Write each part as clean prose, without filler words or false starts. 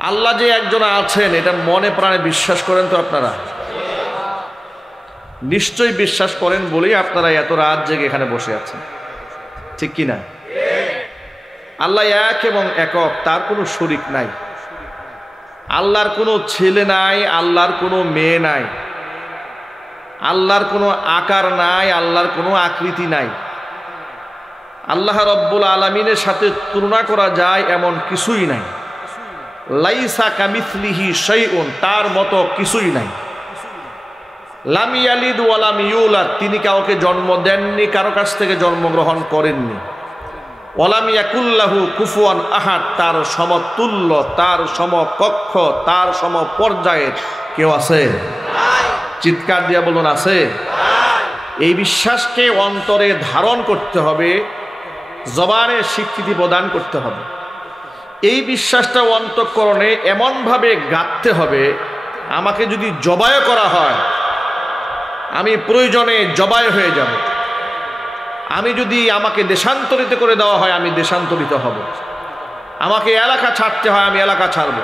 আল্লাহ যে একজন আছেন এটা মনে প্রাণে বিশ্বাস করেন তো আপনারা? নিশ্চয়ই বিশ্বাস করেন বলেই আপনারা এত রাত জেগে এখানে বসে আছেন, ঠিক কি না? আল্লাহ এক এবং একক, তার কোনো শরীক নাই। আল্লাহর কোনো ছেলে নাই, আল্লাহর কোনো মেয়ে নাই, আল্লাহর কোনো আকার নাই, আল্লাহর কোনো আকৃতি নাই। আল্লাহ রব্বুল আলামিনের সাথে তুলনা করা যায় এমন কিছুই নাই। লাইসা কামিথলিহি শাইউন, তার মতো কিছুই নাই। লাম ইয়ালিদ ওয়া লাম ইউলাদ, তিনি কাউকে জন্ম দেননি, কারো কাছ থেকে জন্মগ্রহণ করেননি। ওয়া লাম ইয়াকুল্লাহু কুফুয়ান আহাদ, তার সমতুল্য, তার সমকক্ষ, তার সমপর্যায়ের কেউ আছে? চিৎকার দিয়া বলুন আছে। এই বিশ্বাসকে অন্তরে ধারণ করতে হবে, জবানে স্বীকৃতি প্রদান করতে হবে। এই বিশ্বাসটা অন্তঃকরণে এমনভাবে গাঁথতে হবে, আমাকে যদি জবাই করা হয় আমি প্রয়োজনে জবাই হয়ে যাব। আমি যদি আমাকে দেশান্তরিত করে দেওয়া হয় আমি দেশান্তরিত হব। আমাকে এলাকা ছাড়তে হয় আমি এলাকা ছাড়ব।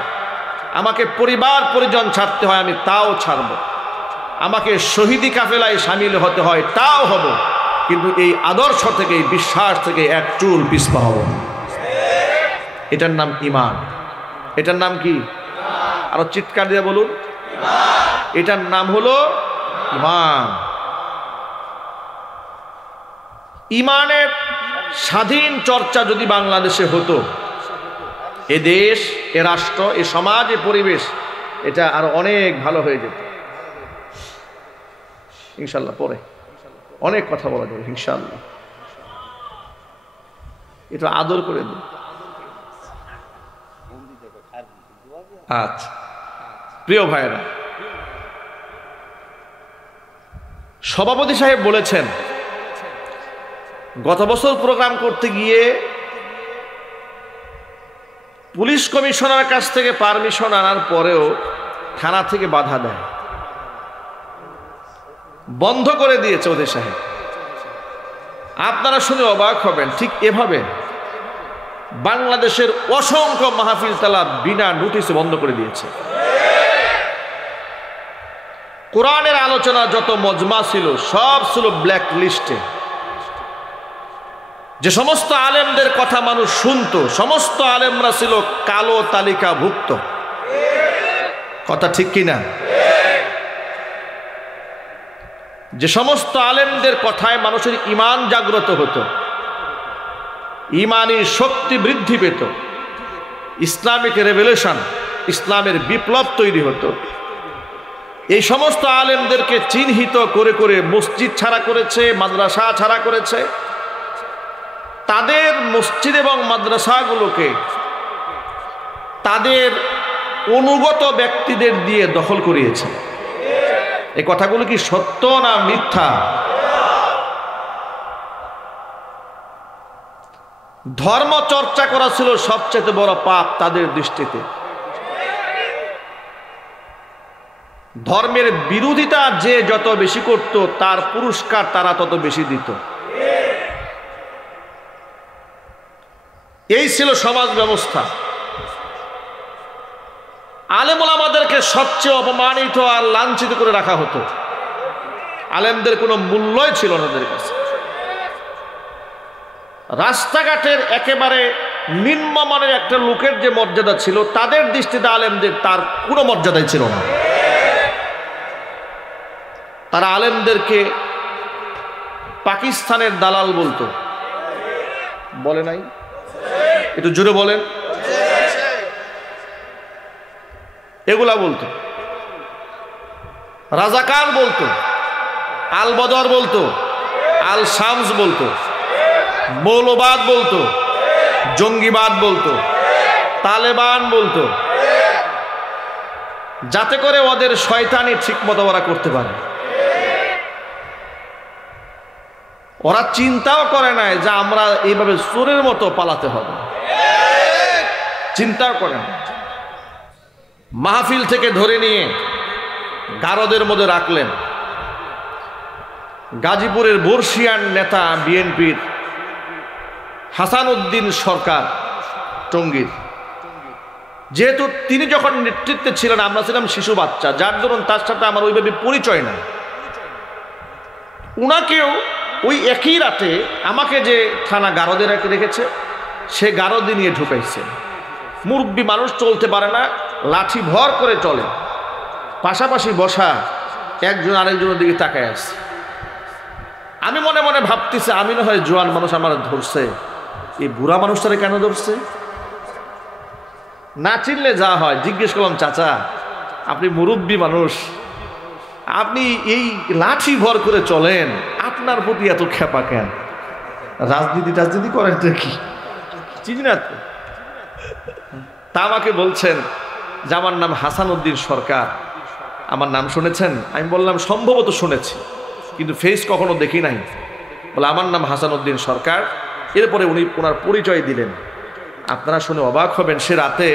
আমাকে পরিবার পরিজন ছাড়তে হয় আমি তাও ছাড়ব। আমাকে শহীদি কাফেলায় সামিল হতে হয় তাও হব। কিন্তু এই আদর্শ থেকে, এই বিশ্বাস থেকে এক চুল পিছপা হব। এটার নাম ঈমান। এটার নাম কি? আরো চিৎকার দিয়ে বলুন। এটার নাম হলো ঈমান। ঈমানের স্বাধীন চর্চা যদি বাংলাদেশে হতো, এ দেশ, এ রাষ্ট্র, এ সমাজ, এ পরিবেশ, এটা আরো অনেক ভালো হয়ে যেত ইনশাল্লাহ। পরে অনেক কথা বলা যাবে ইনশাল্লাহ। এটা আদর করে দিন। আচ্ছা প্রিয় ভাইরা, সভাপতি সাহেব বলেছেন গত বছর প্রোগ্রাম করতে গিয়ে পুলিশ কমিশনার কাছ থেকে পারমিশন আনার পরেও থানা থেকে বাধা দেয়, বন্ধ করে দিয়েছে ওদের সাহেব। আপনারা শুনে অবাক হবেন, ঠিক এভাবে বাংলাদেশের অসংখ্য মাহফিল তালা বিনা নোটিশে বন্ধ করে দিয়েছে। কোরআনের আলোচনা যত মজমা ছিল সব ছিল ব্ল্যাক লিস্টে। যে সমস্ত আলেমদের কথা মানুষ শুনতো, সমস্ত আলেমরা ছিল কালো তালিকাভুক্ত। কথা ঠিক কিনা? যে সমস্ত আলেমদের কথায় মানুষের ঈমান জাগ্রত হতো, ঈমানী শক্তি বৃদ্ধি পেত, ইসলামিক রেভলিউশন, ইসলামের বিপ্লব তৈরি হতো, এই সমস্ত আলেমদেরকে চিহ্নিত করে করে মসজিদ ছাড়া করেছে, মাদ্রাসা ছাড়া করেছে। তাদের মসজিদ এবং মাদ্রাসাগুলোকে তাদের অনুগত ব্যক্তিদের দিয়ে দখল করিয়েছে। এই কথাগুলো কি সত্য না মিথ্যা? ধর্ম চর্চা করা ছিল সবচেয়ে বড় পাপ তাদের দৃষ্টিতে। ধর্মের বিরোধিতা যে যত বেশি করত তার পুরস্কার তারা তত বেশি দিত। এই ছিল সমাজ ব্যবস্থা। আলেম ওলামাদেরকে সবচেয়ে অপমানিত আর লাঞ্ছিত করে রাখা হতো। আলেমদের কোনো মূল্যই ছিল না ওদের কাছে। রাস্তাঘাটের একেবারে নিম্নমানের একটা লোকের যে মর্যাদা ছিল, তাদের দৃষ্টিতে আলেমদের তার কোনো মর্যাদাই ছিল না। তারা আলেমদেরকে পাকিস্তানের দালাল বলতো। বলে নাই? একটু জোরে বলেন। এগুলা বলতো। রাজাকার বলতো, আল বদর বলতো, আল শামস বলতো, মৌলবাদ বলতো, জঙ্গিবাদ বলতো, তালেবান বলতো, যাতে করে ওদের শয়তানি ঠিক মতো ওরা করতে পারে। ওরা চিন্তাও করে নাই যে আমরা এইভাবে চোরের মতো পালাতে হবে, চিন্তাও করে না। মাহফিল থেকে ধরে নিয়ে গারদের মধ্যে রাখলেন। গাজীপুরের বর্ষিয়ান নেতা বিএনপির হাসান উদ্দিন সরকার টঙ্গীর, যেহেতু তিনি যখন নেতৃত্বে ছিলেন, আমরা ছিলাম শিশু বাচ্চা, যার জন্য তার সাথে আমার ওইভাবে পরিচয় নাই। উনাকেও ওই একই রাতে আমাকে যে থানা গারদে রেখেছে, সে গারদে নিয়ে ঢুকাইছে। মুরব্বী মানুষ, চলতে পারে না, লাঠি ভর করে চলে, পাশাপাশি বসা, একজন আরেকজনের দিকে তাকায় আছে। আমি মনে মনে ভাবতেছি, আমি না হয় জোয়ান মানুষ, আমার ধরছে, এই বুড়া মানুষটারে কেন ধরছে? না চিনলে যা হয়, জিজ্ঞেস করলাম, চাচা আপনি মুরব্বী মানুষ, আপনি এই লাঠি ভর করে চলেন, আপনার প্রতি এত খেপা কেন? রাজনীতি করেন তো কি? চিনি না তো। তা আমাকে বলছেন যে আমার নাম হাসান উদ্দিন সরকার, আমার নাম শুনেছেন? আমি বললাম সম্ভবত শুনেছি, কিন্তু ফেস কখনো দেখি নাই। বলে আমার নাম হাসান উদ্দিন সরকার। এরপরে উনি ওনার পরিচয় দিলেন। আপনারা শুনে অবাক হবেন, সে রাতে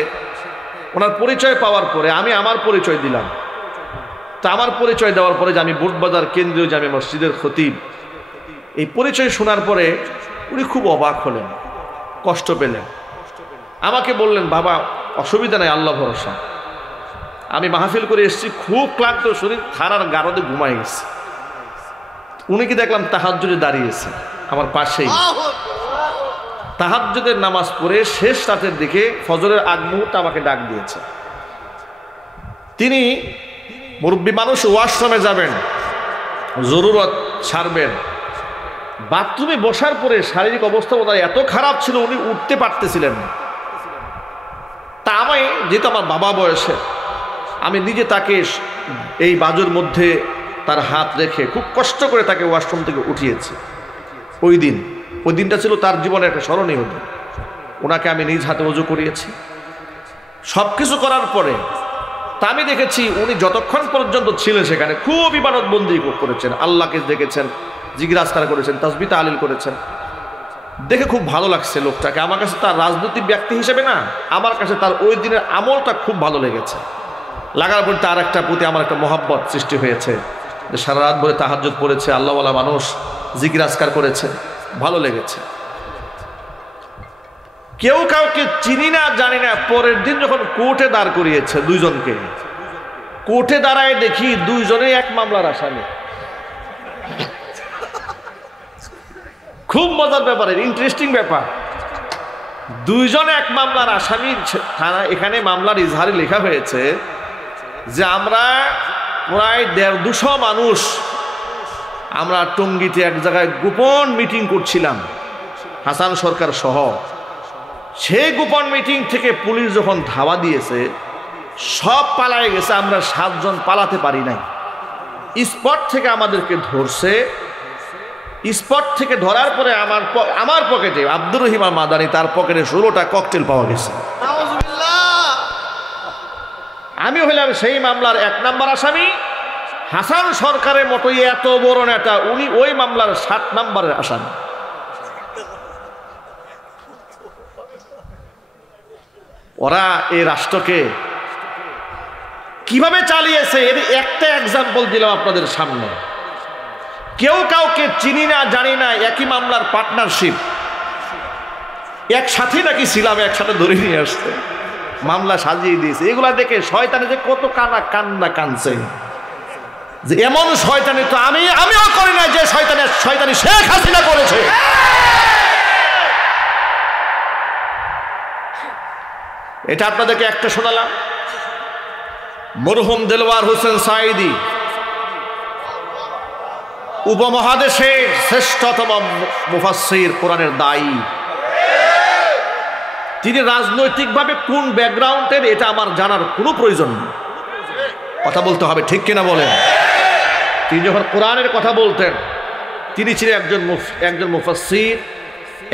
ওনার পরিচয় পাওয়ার পরে আমি আমার পরিচয় দিলাম। তা আমার পরিচয় দেওয়ার পরে যে আমি বুটবাজার কেন্দ্রীয় জামে মসজিদের খতিব, এই পরিচয় শোনার পরে উনি খুব অবাক হলেন, কষ্ট পেলেন। আমাকে বললেন, বাবা অসুবিধা নাই, আল্লাহ ভরসা। আমি মাহফিল করে এসেছি, খুব ক্লান্ত শরীর, থানার গারদে ঘুমাই গেছে। উনি কি দেখলাম তাহাজ্জুদে দাঁড়িয়েছে আমার পাশেই। তাহাজ্জুদের নামাজ পড়ে শেষ রাতের দিকে ফজরের আগ মুহূর্তে আমাকে ডাক দিয়েছে। তিনি মুরব্বী মানুষ, ওয়াশরুমে যাবেন, জরুরত সারবেন। বাথরুমে বসার পরে শারীরিক অবস্থা বোধহয় এত খারাপ ছিল, উনি উঠতে পারতেছিলেন না। তা আমি, যেহেতু আমার বাবা বয়সে, আমি নিজে তাকে এই বাজুর মধ্যে তার হাত রেখে খুব কষ্ট করে তাকে ওয়াশরুম থেকে উঠিয়েছি। ওই দিনটা ছিল তার জীবনের একটা স্মরণীয় দিন। ওনাকে আমি নিজ হাতে ওযু করিয়েছি। সব কিছু করার পরে তা আমি দেখেছি উনি যতক্ষণ পর্যন্ত ছিলেন সেখানে খুব ইবাদতবন্দি করেছেন, আল্লাহকে দেখেছেন, জিজ্ঞাসা করেছেন, তাসবিহ তাহলিল করেছেন। দেখে খুব ভালো লাগছে লোকটাকে। আমার কাছে তার রাজনৈতিক ব্যক্তি হিসেবে না, আমার কাছে তার ওই দিনের আমলটা খুব ভালো লেগেছে। লাগার পর তার একটা প্রতি আমার একটা মহব্বত সৃষ্টি হয়েছে, যে সারা রাত ভরে তাহাজ্জুদ পড়েছে, আল্লাহওয়ালা মানুষ, জিকির আজকার করেছে, ভালো লেগেছে। কেউ কাউকে চিনি না জানি না, পরের দিন যখন কোর্টে দাঁড় করিয়েছে দুইজনকে, কোর্টে দাঁড়ায় দেখি দুইজনেই এক মামলার আসামি। খুব মজার ব্যাপার, ইন্টারেস্টিং ব্যাপার। দুইজন এক মামলার আসামি। থানা এখানে মামলার ইজহারে লেখা হয়েছে যে আমরা প্রায় 150 মানুষ আমরা টঙ্গীতে এক জায়গায় গোপন মিটিং করছিলাম, হাসান সরকার সহ। সেই গোপন মিটিং থেকে পুলিশ যখন ধাওয়া দিয়েছে, সব পালায় গেছে, আমরা 7 জন পালাতে পারি নাই। স্পট থেকে আমাদেরকে ধরছে। স্পট থেকে ধরার পরে আমার পকেটে, আব্দুর রহিম আল মাদানী, তার পকেটে 16টা ককটেল পাওয়া গেছে। আমি হইলাম সেই মামলার 1 নম্বর আসামি। হাসান সরকারের মতোই এত বড় নেতা, উনি ওই মামলার 7 নম্বরের আসামি। ওরা এই রাষ্ট্রকে কিভাবে চালিয়েছে এর একটা এক্সাম্পল দিলাম আপনাদের সামনে। কেউ কাউকে চিনি না জানি না, একই মামলার পার্টনারশিপ, একসাথে নাকি ছিলাম, একসাথে ধরে নিয়ে আসছে, মামলা সাজিয়ে দিয়েছে। এগুলা দেখে শয়তানি যে কত কান্না কানছে, যে এমন শয়তানি তো আমিও করি না যে শয়তানি শেখ হাসিনা করেছে। এটা আপনাদেরকে একটা শোনালাম। মরহুম দেলওয়ার হোসেন সাঈদী উপমহাদেশের শ্রেষ্ঠতম মুফাসসির, কোরআনের দায়ী। তিনি রাজনৈতিকভাবে কোন ব্যাকগ্রাউন্ডের এটা আমার জানার কোনো প্রয়োজন নেই, কথা বলতে হবে, ঠিক কিনা বলেন? তিনি যখন কোরআনের কথা বলতেন, তিনি ছিলেন একজন মুফাসসির,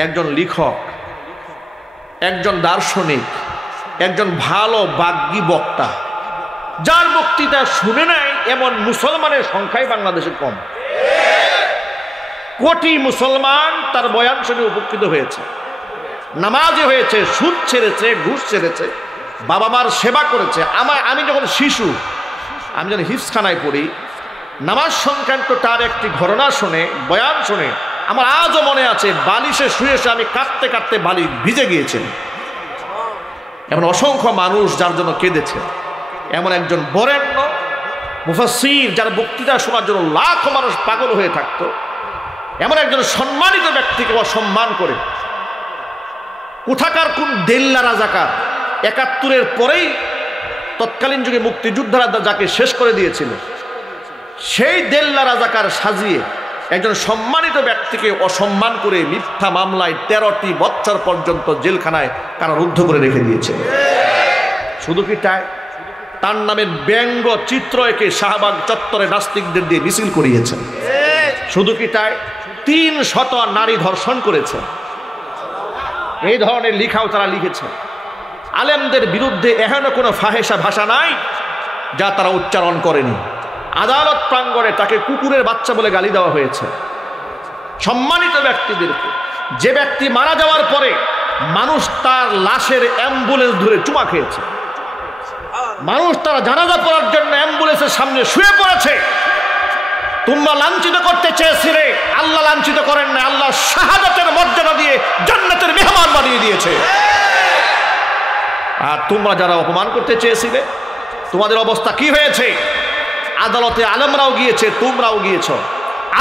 একজন লেখক, একজন দার্শনিক, একজন ভালো বাগ্মী বক্তা। যার বক্তৃতা শুনে নাই এমন মুসলমানের সংখ্যাই বাংলাদেশে কম। কোটি মুসলমান তার বয়ান শুনে উপকৃত হয়েছে, নামাজে হয়েছে, সুদ ছেড়েছে, ঘুষ ছেড়েছে, বাবা মার সেবা করেছে। আমি যখন শিশু, আমি যখন হিফজখানায় পড়ি, নামাজ সংক্রান্ত তার একটি ঘটনা শুনে, বয়ান শুনে আমার আজও মনে আছে, বালিশে শুয়ে আমি কাঁদতে কাঁদতে বালি ভিজে গিয়েছেন। এমন অসংখ্য মানুষ যার জন্য কেঁদেছে। এমন একজন বরেণ্য মুফাসসির যার বক্তৃতা শোনার জন্য লাখো মানুষ পাগল হয়ে থাকতো, এমন একজন সম্মানিত ব্যক্তিকে অসম্মান করে কোথাকার কোন দেল্লা রাজাকার ৭১-এর পরেই তৎকালীন যুগে মুক্তিযোদ্ধারা যাকে শেষ করে দিয়েছিল, সেই দেল্লা রাজাকার সাজিয়ে একজন সম্মানিত ব্যক্তিকে অসম্মান করে মিথ্যা মামলায় ১৩টি বছর পর্যন্ত জেলখানায় কারারুদ্ধ করে রেখে দিয়েছে। শুধু কি তাই, তার নামের ব্যঙ্গ চিত্র এঁকে শাহবাগ চত্বরে নাস্তিকদের দিয়ে মিছিল করিয়েছেন। শুধু কি তাই, ৩০০ নারী ধর্ষণ করেছে। এই ধরনের লিখাও তারা লিখেছে। আলেমদের বিরুদ্ধে এখনো কোনো ফাহেসা ভাষা নাই যা তারা উচ্চারণ করেনি। আদালত প্রাঙ্গণে তাকে কুকুরের বাচ্চা বলে গালি দেওয়া হয়েছে। সম্মানিত ব্যক্তিদেরকে, যে ব্যক্তি মারা যাওয়ার পরে মানুষ তার লাশের অ্যাম্বুলেন্স ধরে চুমা খেয়েছে, মানুষ তার জানাজা পড়ার জন্য অ্যাম্বুলেন্সের সামনে শুয়ে পড়েছে, তোমরা লাঞ্ছিত করতে চেয়েছিলে, আল্লাহ লাঞ্ছিত করেন না, আল্লাহ শাহাদাতের মর্যাদা দিয়ে জান্নাতের মেহমান বানিয়ে দিয়েছে। আর তোমরা যারা অপমান করতে চেয়েছিলে, তোমাদের অবস্থা কি হয়েছে? আদালতে আলেমরাও গিয়েছে, তোমরাও গিয়েছ।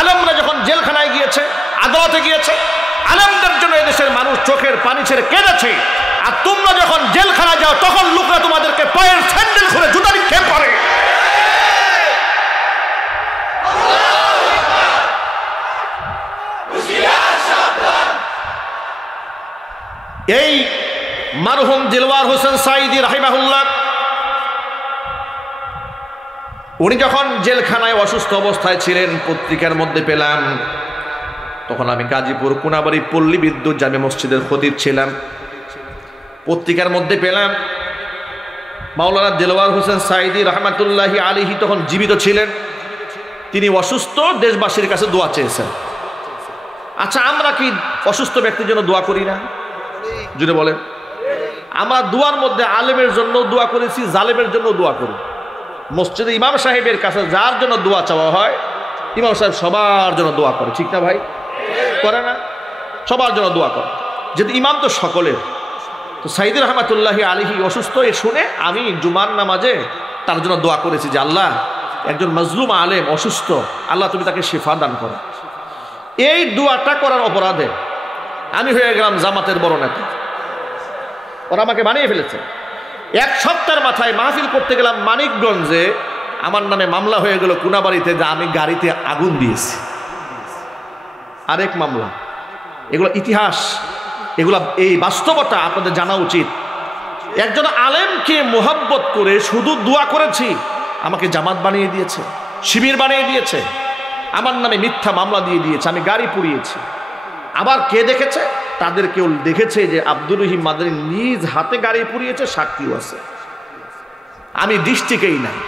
আলেমরা যখন জেলখানায় গিয়েছে, আদালতে গিয়েছে, আলেমদের জন্য এদেশের মানুষ চোখের পানি ছেড়ে কেঁদেছে। আর তোমরা যখন জেলখানায় যাও, তখন লোকরা তোমাদেরকে পায়ের স্যান্ডেল খুলে জুতা নিক্ষেপ করে। এই মারহুম দিলওয়ার হোসেন সাঈদী রাহিমাহুল্লাহ, উনি যখন জেলখানায় অসুস্থ অবস্থায় ছিলেন, পত্রিকার মধ্যে পেলাম, তখন আমি গাজীপুর কোনাবাড়ি পল্লী বিদ্যুৎ জামে মসজিদের খতিব ছিলাম। পত্রিকার মধ্যে পেলাম মাওলানা দিলওয়ার হোসেন সাঈদী রহমাতুল্লাহি আলাইহি তখন জীবিত ছিলেন, তিনি অসুস্থ, দেশবাসীর কাছে দোয়া চেয়েছেন। আচ্ছা, আমরা কি অসুস্থ ব্যক্তির জন্য দোয়া করি না? জুড়ে বলেন। আমরা দোয়ার মধ্যে আলেমের জন্য দোয়া করেছি, জালেমের জন্য দোয়া করি। মসজিদে ইমাম সাহেবের কাছে যার জন্য দোয়া চাওয়া হয়, ইমাম সাহেব সবার জন্য দোয়া করে, ঠিক না ভাই? করে না? সবার জন্য দোয়া করে, যেহেতু ইমাম তো সকলের। তো সাঈদী রহমাতুল্লাহি আলাইহি অসুস্থ, এ শুনে আমি জুমার নামাজে তার জন্য দোয়া করেছি যে আল্লাহ, একজন মাজলুম আলেম অসুস্থ, আল্লাহ তুমি তাকে শিফা দান করো। এই দোয়াটা করার অপরাধে আমি হয়ে গেলাম জামাতের বড় নেতা। ওরা আমাকে বানিয়ে ফেলেছে। এক সপ্তাহের মাথায় মাহফিল করতে গেলাম মানিকগঞ্জে, আমার নামে মামলা হয়ে গেল কোনাবাড়িতে যে আমি গাড়িতে আগুন দিয়েছি। আরেক মামলা। এগুলো ইতিহাস, এগুলো এই বাস্তবতা আপনাদের জানা উচিত। একজন আলেমকে মোহাব্বত করে শুধু দোয়া করেছি, আমাকে জামাত বানিয়ে দিয়েছে, শিবির বানিয়ে দিয়েছে, আমার নামে মিথ্যা মামলা দিয়ে দিয়েছে, আমি গাড়ি পুড়িয়েছি। আবার কে দেখেছে? তাদের কেউ দেখেছে যে আব্দুর রহিম মাদানী নিজ হাতে গাড়ি পুড়িয়েছে, সাক্ষীও আছে। আমি দৃষ্টিকেই নাই,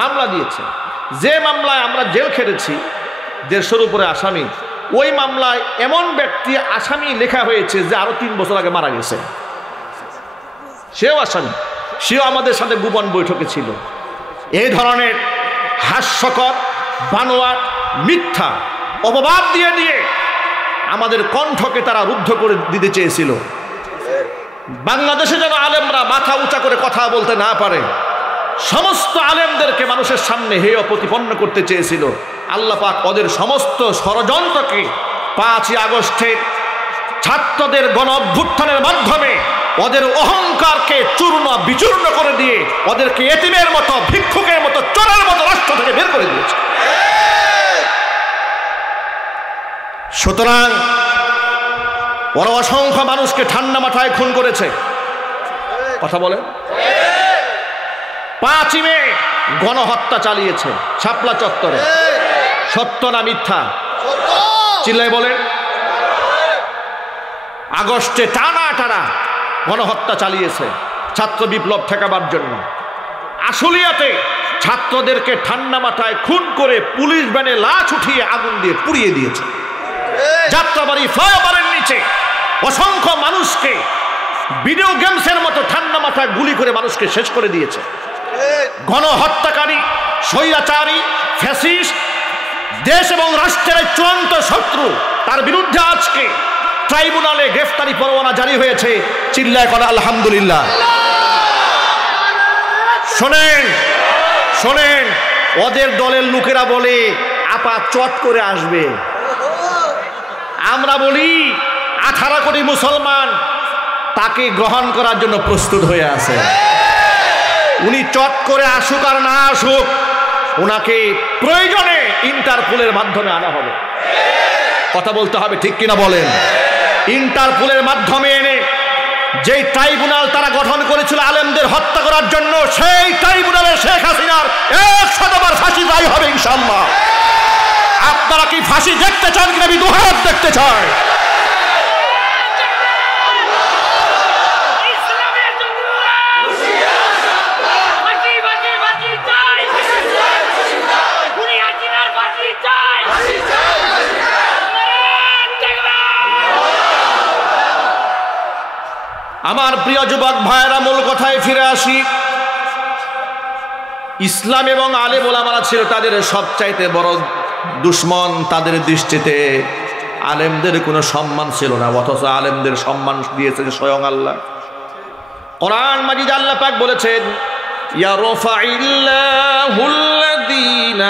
মামলা দিয়েছে। যে মামলায় আমরা জেল খেটেছি, 150 উপরে আসামি, ওই মামলায় এমন ব্যক্তি আসামি লেখা হয়েছে যে আরো 3 বছর আগে মারা গেছে, সেও আসামি, সেও আমাদের সাথে গোপন বৈঠকে ছিল। এই ধরনের হাস্যকর, বানোয়াট, মিথ্যা অপবাদ দিয়ে দিয়ে আমাদের কণ্ঠকে তারা রুদ্ধ করে দিতে চেয়েছিল। বাংলাদেশে যেন আলেমরা মাথা উঁচা করে কথা বলতে না পারে, সমস্ত আলেমদেরকে মানুষের সামনে হেয় প্রতিপন্ন করতে চেয়েছিল। আল্লাহ পাক ওদের সমস্ত ষড়যন্ত্রকে 5ই আগস্টের ছাত্রদের গণ অভ্যুত্থানের মাধ্যমে ওদের অহংকারকে চূর্ণ বিচূর্ণ করে দিয়ে ওদেরকে এতিমের মতো, ভিক্ষুকের মতো, চোরের মতো রাষ্ট্র থেকে বের করে দিয়েছে। সুতরাং ওরা অসংখ্য মানুষকে ঠান্ডা মাথায় খুন করেছে। কথা বলেন। 5ই মে গণহত্যা চালিয়েছে শাপলা চত্বরে। সত্য না মিথ্যা? চিল্লায় বলেন। আগস্টে টানা টানা গণহত্যা চালিয়েছে ছাত্র বিপ্লব ঠেকাবার জন্য। আশুলিয়াতে ছাত্রদেরকে ঠান্ডা মাথায় খুন করে পুলিশ ভ্যানে লাশ উঠিয়ে আগুন দিয়ে পুড়িয়ে দিয়েছে। যাত্রাবাড়ি ফ্লাইওভারের নিচে অসংখ্য মানুষকে ভিডিও গেমসের মতো ঠান্ডা মাথায় গুলি করে মানুষকে শেষ করে দিয়েছে। গণহত্যাকারী, স্বৈরাচারী, ফ্যাসিস্ট, দেশ এবং রাষ্ট্রের চূড়ান্ত শত্রু, তার বিরুদ্ধে আজকে ট্রাইব্যুনালে গ্রেফতারি পরোয়ানা জারি হয়েছে। চিল্লায় করে আলহামদুলিল্লাহ। শোনেন শোনেন, ওদের দলের লোকেরা বলে আপা চট করে আসবে, আমরা বলি 18 কোটি মুসলমান তাকে গ্রহণ করার জন্য প্রস্তুত হয়ে আছে। উনি চট করে আসুক আর না আসুক, ওনাকে প্রয়োজনে ইন্টারপোলের মাধ্যমে আনা হবে। কথা বলতে হবে, ঠিক কিনা বলেন? ইন্টারপোলের মাধ্যমে এনে যেই ট্রাইব্যুনাল তারা গঠন করেছিল আলেমদের হত্যা করার জন্য, সেই ট্রাইব্যুনালে শেখ হাসিনার 100 বার ফাঁসি রায় হবে ইনশাআল্লাহ। আপনারা কি ফাঁসি দেখতে চান কিনা? আমি দুহাত দেখতে চাই। আমার প্রিয় যুবক ভাইয়েরা, মূল কথায় ফিরে আসি। ইসলাম এবং আলেম ওলামারা ছিল তাদের সবচাইতে বড় দুশ্মন। তাদের দৃষ্টিতে আলেমদের কোনো সম্মান ছিল না, অথচ আলেমদের সম্মান দিয়েছে স্বয়ং আল্লাহ। কোরআন মাজিদ আল্লাহ পাক বলেছেন, ইয়ারফাইল্লাহুল্লাযীনা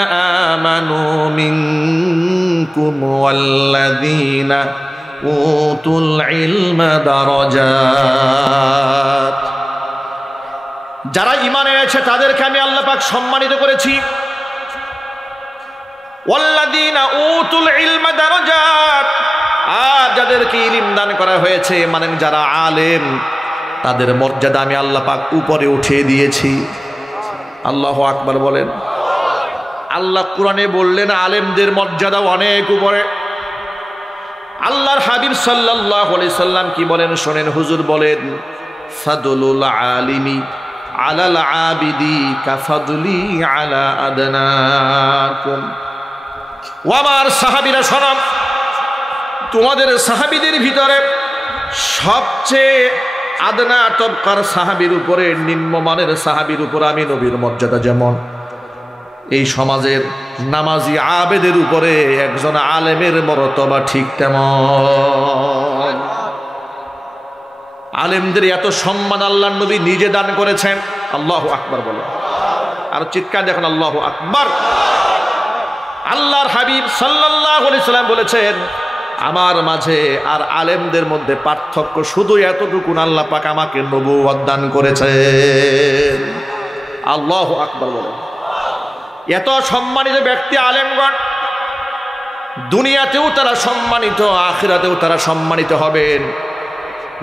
আমানু মিনকুম ওয়াল্লাযীনা উতুল ইলমা দারাজাত। যারা ঈমান এনেছে তাদেরকে আমি আল্লাহ পাক সম্মানিত করেছি। ওয়াল্লাযীনা উতুল ইলমা দারাজাত, আর যাদেরকে ইলম দান করা হয়েছে, মানে যারা আলেম, তাদের মর্যাদা আমি আল্লাহ পাক উপরে উঠিয়ে দিয়েছি। আল্লাহু আকবার বলেন। আল্লাহ কোরআনে বললেন আলেমদের মর্যাদা অনেক উপরে। আল্লাহর হাবিব সাল্লাল্লাহু আলাইহি সাল্লাম কি বলেন শোনেন। হুজুর বলেন, ফাদলুল আলিমি আলাল আবিদি কাফাদলি আলা আদনাকুম। ও আমার সাহাবীরা শোনো, তোমাদের সাহাবীদের ভিতরে সবচেয়ে আদনা তবকার সাহাবীর উপরে, নিম্নমানের সাহাবীর উপর আমি নবীর মর্যাদা যেমন, এই সমাজের নামাজি আবেদের উপরে একজন আলেমের মর্তবা ঠিক তেমন। আলেমদের এত সম্মান আল্লাহর নবী নিজে দান করেছেন। আল্লাহু আকবার বলো, আর চিৎকার দেখুন আল্লাহু আকবার। আল্লাহর হাবিব সাল্লাল্লাহু আলাইহি সাল্লাম বলেছেন, আমার মাঝে আর আলেমদের মধ্যে পার্থক্য শুধু এতটুকু, আল্লাহ পাক আমাকে নবুয়ত দান করেছেন। আল্লাহু আকবার বলেন। এত সম্মানিত ব্যক্তি আলেমগণ, দুনিয়াতেও তারা সম্মানিত, আখিরাতেও তারা সম্মানিত হবেন।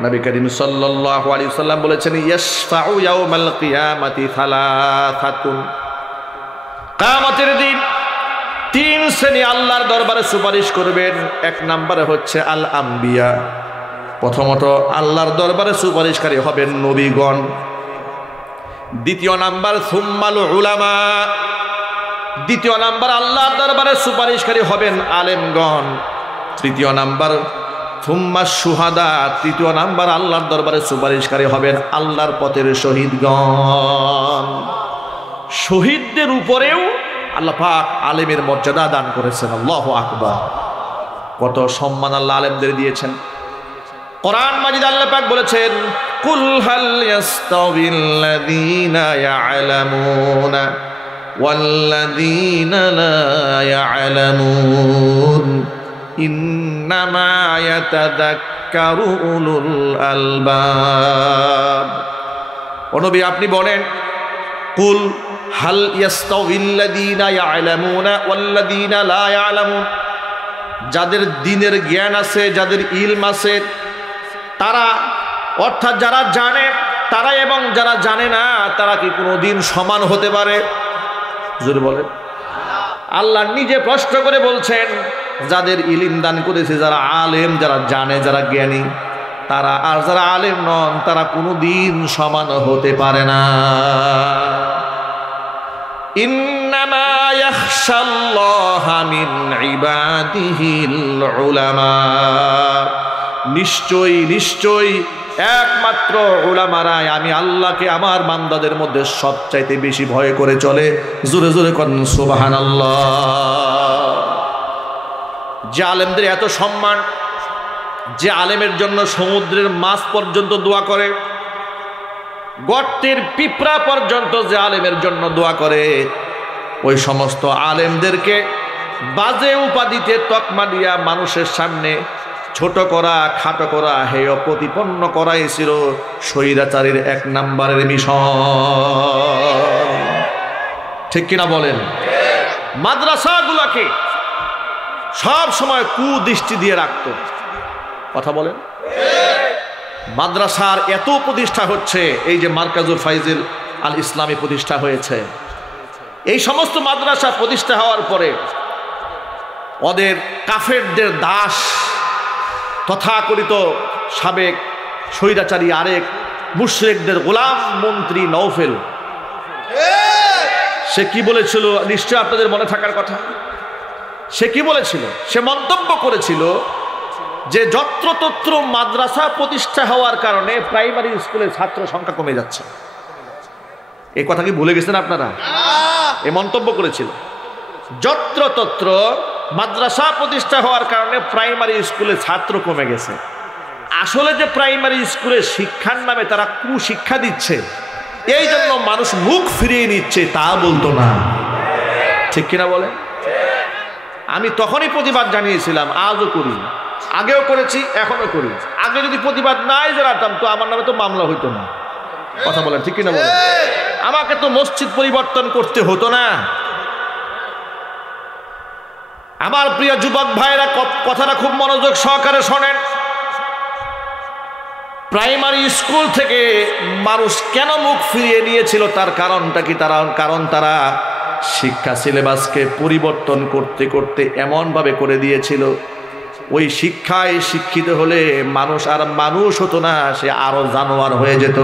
নবী করিম সাল্লাল্লাহু আলাইহি সাল্লাম বলেছেন, ইয়াশফাউ ইয়াউমাল কিয়ামাতি সালাসাতুন। কিয়ামতের দিন 3 শ্রেণী আল্লাহর দরবারে সুপারিশ করবেন। 1 নম্বরে হচ্ছে আল আম্বিয়া, প্রথমত আল্লাহর দরবারে সুপারিশকারী হবেন নবীগণ। দ্বিতীয় নাম্বার সুম্মাল উলামা, দ্বিতীয় নাম্বার আল্লাহর দরবারে সুপারিশকারী হবেন আলেমগণ। তৃতীয় নাম্বার সুম্মা শুহাদা, তৃতীয় নাম্বার আল্লাহর দরবারে সুপারিশকারী হবেন আল্লাহর পথের শহীদগণ। শহীদদের উপরেও আল্লাহ পাক আলেমের মর্যাদা দান করেছেন। আল্লাহু আকবার। কত সম্মান আল্লাহ আলেমদের দিয়েছেন। কোরআন মাজিদ আল্লাহ পাক বলেছেন, কুল হাল ইয়াস্তাবিল্লাযীনা ইয়ালামুনা ওয়াল্লাযীনা লা ইয়ালামুন ইন্নামা ইয়াতাযাক্কারু উলুল আলবাব। ও নবী আপনি বলেন, কুল হাল ইয়াস্তাবিল্লাযীনা ইয়ালামুনা ওয়াল্লাযীনা লা ইয়ালামুন, যাদের দ্বীনের জ্ঞান আছে, যাদের ইলম আছে, তারা অর্থাৎ যারা জানে তারা এবং যারা জানে না তারা কি কোনোদিন সমান হতে পারে? জোরে বলেন। আল্লাহ নিজে প্রশ্ন করে বলছেন, যাদের ইলম দান করেছে, যারা আলেম, যারা জানে, যারা জ্ঞানী, তারা আর যারা আলেম নন তারা কোনোদিন সমান হতে পারে না। ইন্নামা ইয়াখশাল্লাহা মিন ইবাদিহিল উলামা, নিশ্চয়ই নিশ্চয়ই একমাত্র উলামারাই আমি আল্লাহকে আমার বান্দাদের মধ্যে সবচাইতে বেশি ভয় করে চলে। জোরে জোরে কোন সুবহানাল্লাহ। যে আলেমদের এত সম্মান, যে আলেমের জন্য সমুদ্রের মাছ পর্যন্ত দোয়া করে, গর্তের পিঁপড়া পর্যন্ত যে আলেমের জন্য দোয়া করে, ওই সমস্ত আলেমদেরকে বাজে উপাধিতে তকমা দিয়া মানুষের সামনে ছোট করা, খাটো করা, হেয় প্রতিপন্ন করাই ছিল স্বৈরাচারীর 1 নম্বরের মিশন। ঠিক কিনা বলেন? মাদ্রাসাগুলোকে সব সময় কুদৃষ্টি দিয়ে রাখত। কথা বলেন? মাদ্রাসার এত প্রতিষ্ঠা হচ্ছে, এই যে মার্কাজুল ফাইজিল আল ইসলামী প্রতিষ্ঠা হয়েছে, এই সমস্ত মাদ্রাসা প্রতিষ্ঠা হওয়ার পরে ওদের কাফেরদের দাস তথাকথিত সাবেক স্বৈরাচারী আরেক মুশরিকদের গোলাম মন্ত্রী নওফেল, সে কি বলেছিল নিশ্চয় আপনাদের মনে থাকার কথা। সে কি বলেছিল? সে মন্তব্য করেছিল যে যত্রতত্র মাদ্রাসা প্রতিষ্ঠা হওয়ার কারণে প্রাইমারি স্কুলের ছাত্র সংখ্যা কমে যাচ্ছে। এই কথা কি ভুলে গেছেন আপনারা? এই মন্তব্য করেছিল যত্রতত্র মাদ্রাসা প্রতিষ্ঠা হওয়ার কারণে প্রাইমারি স্কুলে ছাত্র কমে গেছে। আসলে যে প্রাইমারি স্কুলে শিক্ষার নামে তারা কুশিক্ষা দিচ্ছে, এই জন্য মানুষ মুখ ফিরিয়ে নিচ্ছে, তা বলতো না। ঠিক কিনা বলে? আমি তখনই প্রতিবাদ জানিয়েছিলাম, আজও করি, আগেও করেছি, এখনো করি। আগে যদি প্রতিবাদ নাই জানাতাম তো আমার নামে তো মামলা হইতো না। কথা বলেন ঠিক কিনা বলেন? আমাকে তো মসজিদ পরিবর্তন করতে হতো না। আমার প্রিয় যুবক ভাইরা, কথাটা খুব মনোযোগ সহকারে শোনেন। প্রাইমারি স্কুল থেকে মানুষ কেন মুখ ফিরিয়ে নিয়েছিল তার কারণটা কি? কারণ তারা শিক্ষা সিলেবাসকে পরিবর্তন করতে করতে এমনভাবে করে দিয়েছিল, ওই শিক্ষায় শিক্ষিত হলে মানুষ আর মানুষ হতো না, সে আরো জানোয়ার হয়ে যেত।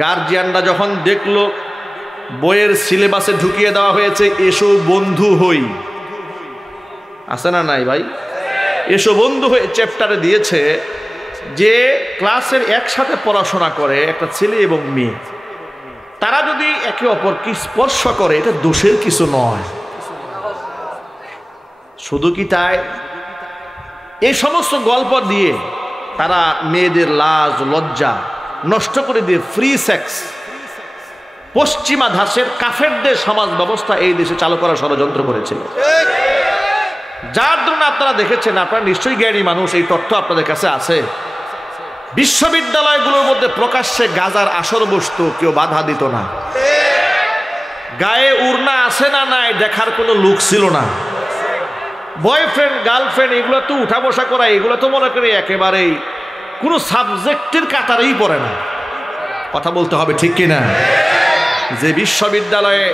গার্জিয়ানরা যখন দেখলো বইয়ের সিলেবাসে ঢুকিয়ে দেওয়া হয়েছে এসো বন্ধু হই, আছে না নাই ভাই? এসো বন্ধু হয়ে চ্যাপ্টারে দিয়েছে যে ক্লাসের একসাথে পড়াশোনা করে একটা ছেলে এবং মেয়ে, তারা যদি একে অপরকে স্পর্শ করে এটা দোষের কিছু নয়। শুধু কি তাই? এই সমস্ত গল্প দিয়ে তারা মেয়েদের লাজ লজ্জা নষ্ট করে দিয়ে ফ্রি সেক্স, পশ্চিমা ধাঁচের কাফেরদের সমাজ ব্যবস্থা এই দেশে চালু করার ষড়যন্ত্র করেছিল, যার জন্য আপনারা দেখেছেন, আপনারা নিশ্চয়ই জ্ঞানী মানুষ, এই তথ্য আপনাদের কাছে আছে। বিশ্ববিদ্যালয়গুলোর মধ্যে প্রকাশ্যে গাজার আসর বসতো, কেউ বাধা দিত না। গায়ে উড়না আছে না নাই দেখার কোনো লোক ছিল না। বয়ফ্রেন্ড গার্লফ্রেন্ড এগুলো তো উঠা বসা করা, এগুলো তো মনে করি একেবারেই কোনো সাবজেক্টের কাতারেই পড়ে না। কথা বলতে হবে ঠিক কিনা? যে বিশ্ববিদ্যালয়ে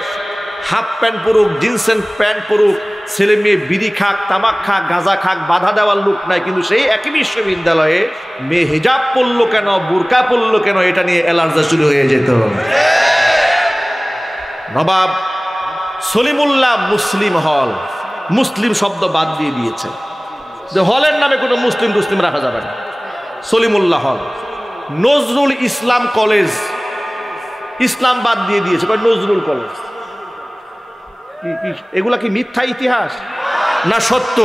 হাফ প্যান্ট পরুক, জিন্সের প্যান্ট পরুক, ছেলে মেয়ে বিড়ি খাক, তামাক খাক, গাঁজা খাক, বাধা দেওয়ার লোক নাই, কিন্তু সেই একই বিশ্ববিদ্যালয়ে মেয়ে হিজাব পরলো কেন, বুরকা পরলো কেন, এটা নিয়ে এলার্জি শুরু হয়ে যেত। নবাব সলিমুল্লাহ মুসলিম হল, মুসলিম শব্দ বাদ দিয়ে দিয়েছে, যে হলের নামে কোনো মুসলিম টুসলিম রাখা যাবে না, সলিমুল্লাহ হল। নজরুল ইসলাম কলেজ, ইসলাম বাদ দিয়ে দিয়েছে, নজরুল কলেজ। এগুলা কি মিথ্যা ইতিহাস না সত্য?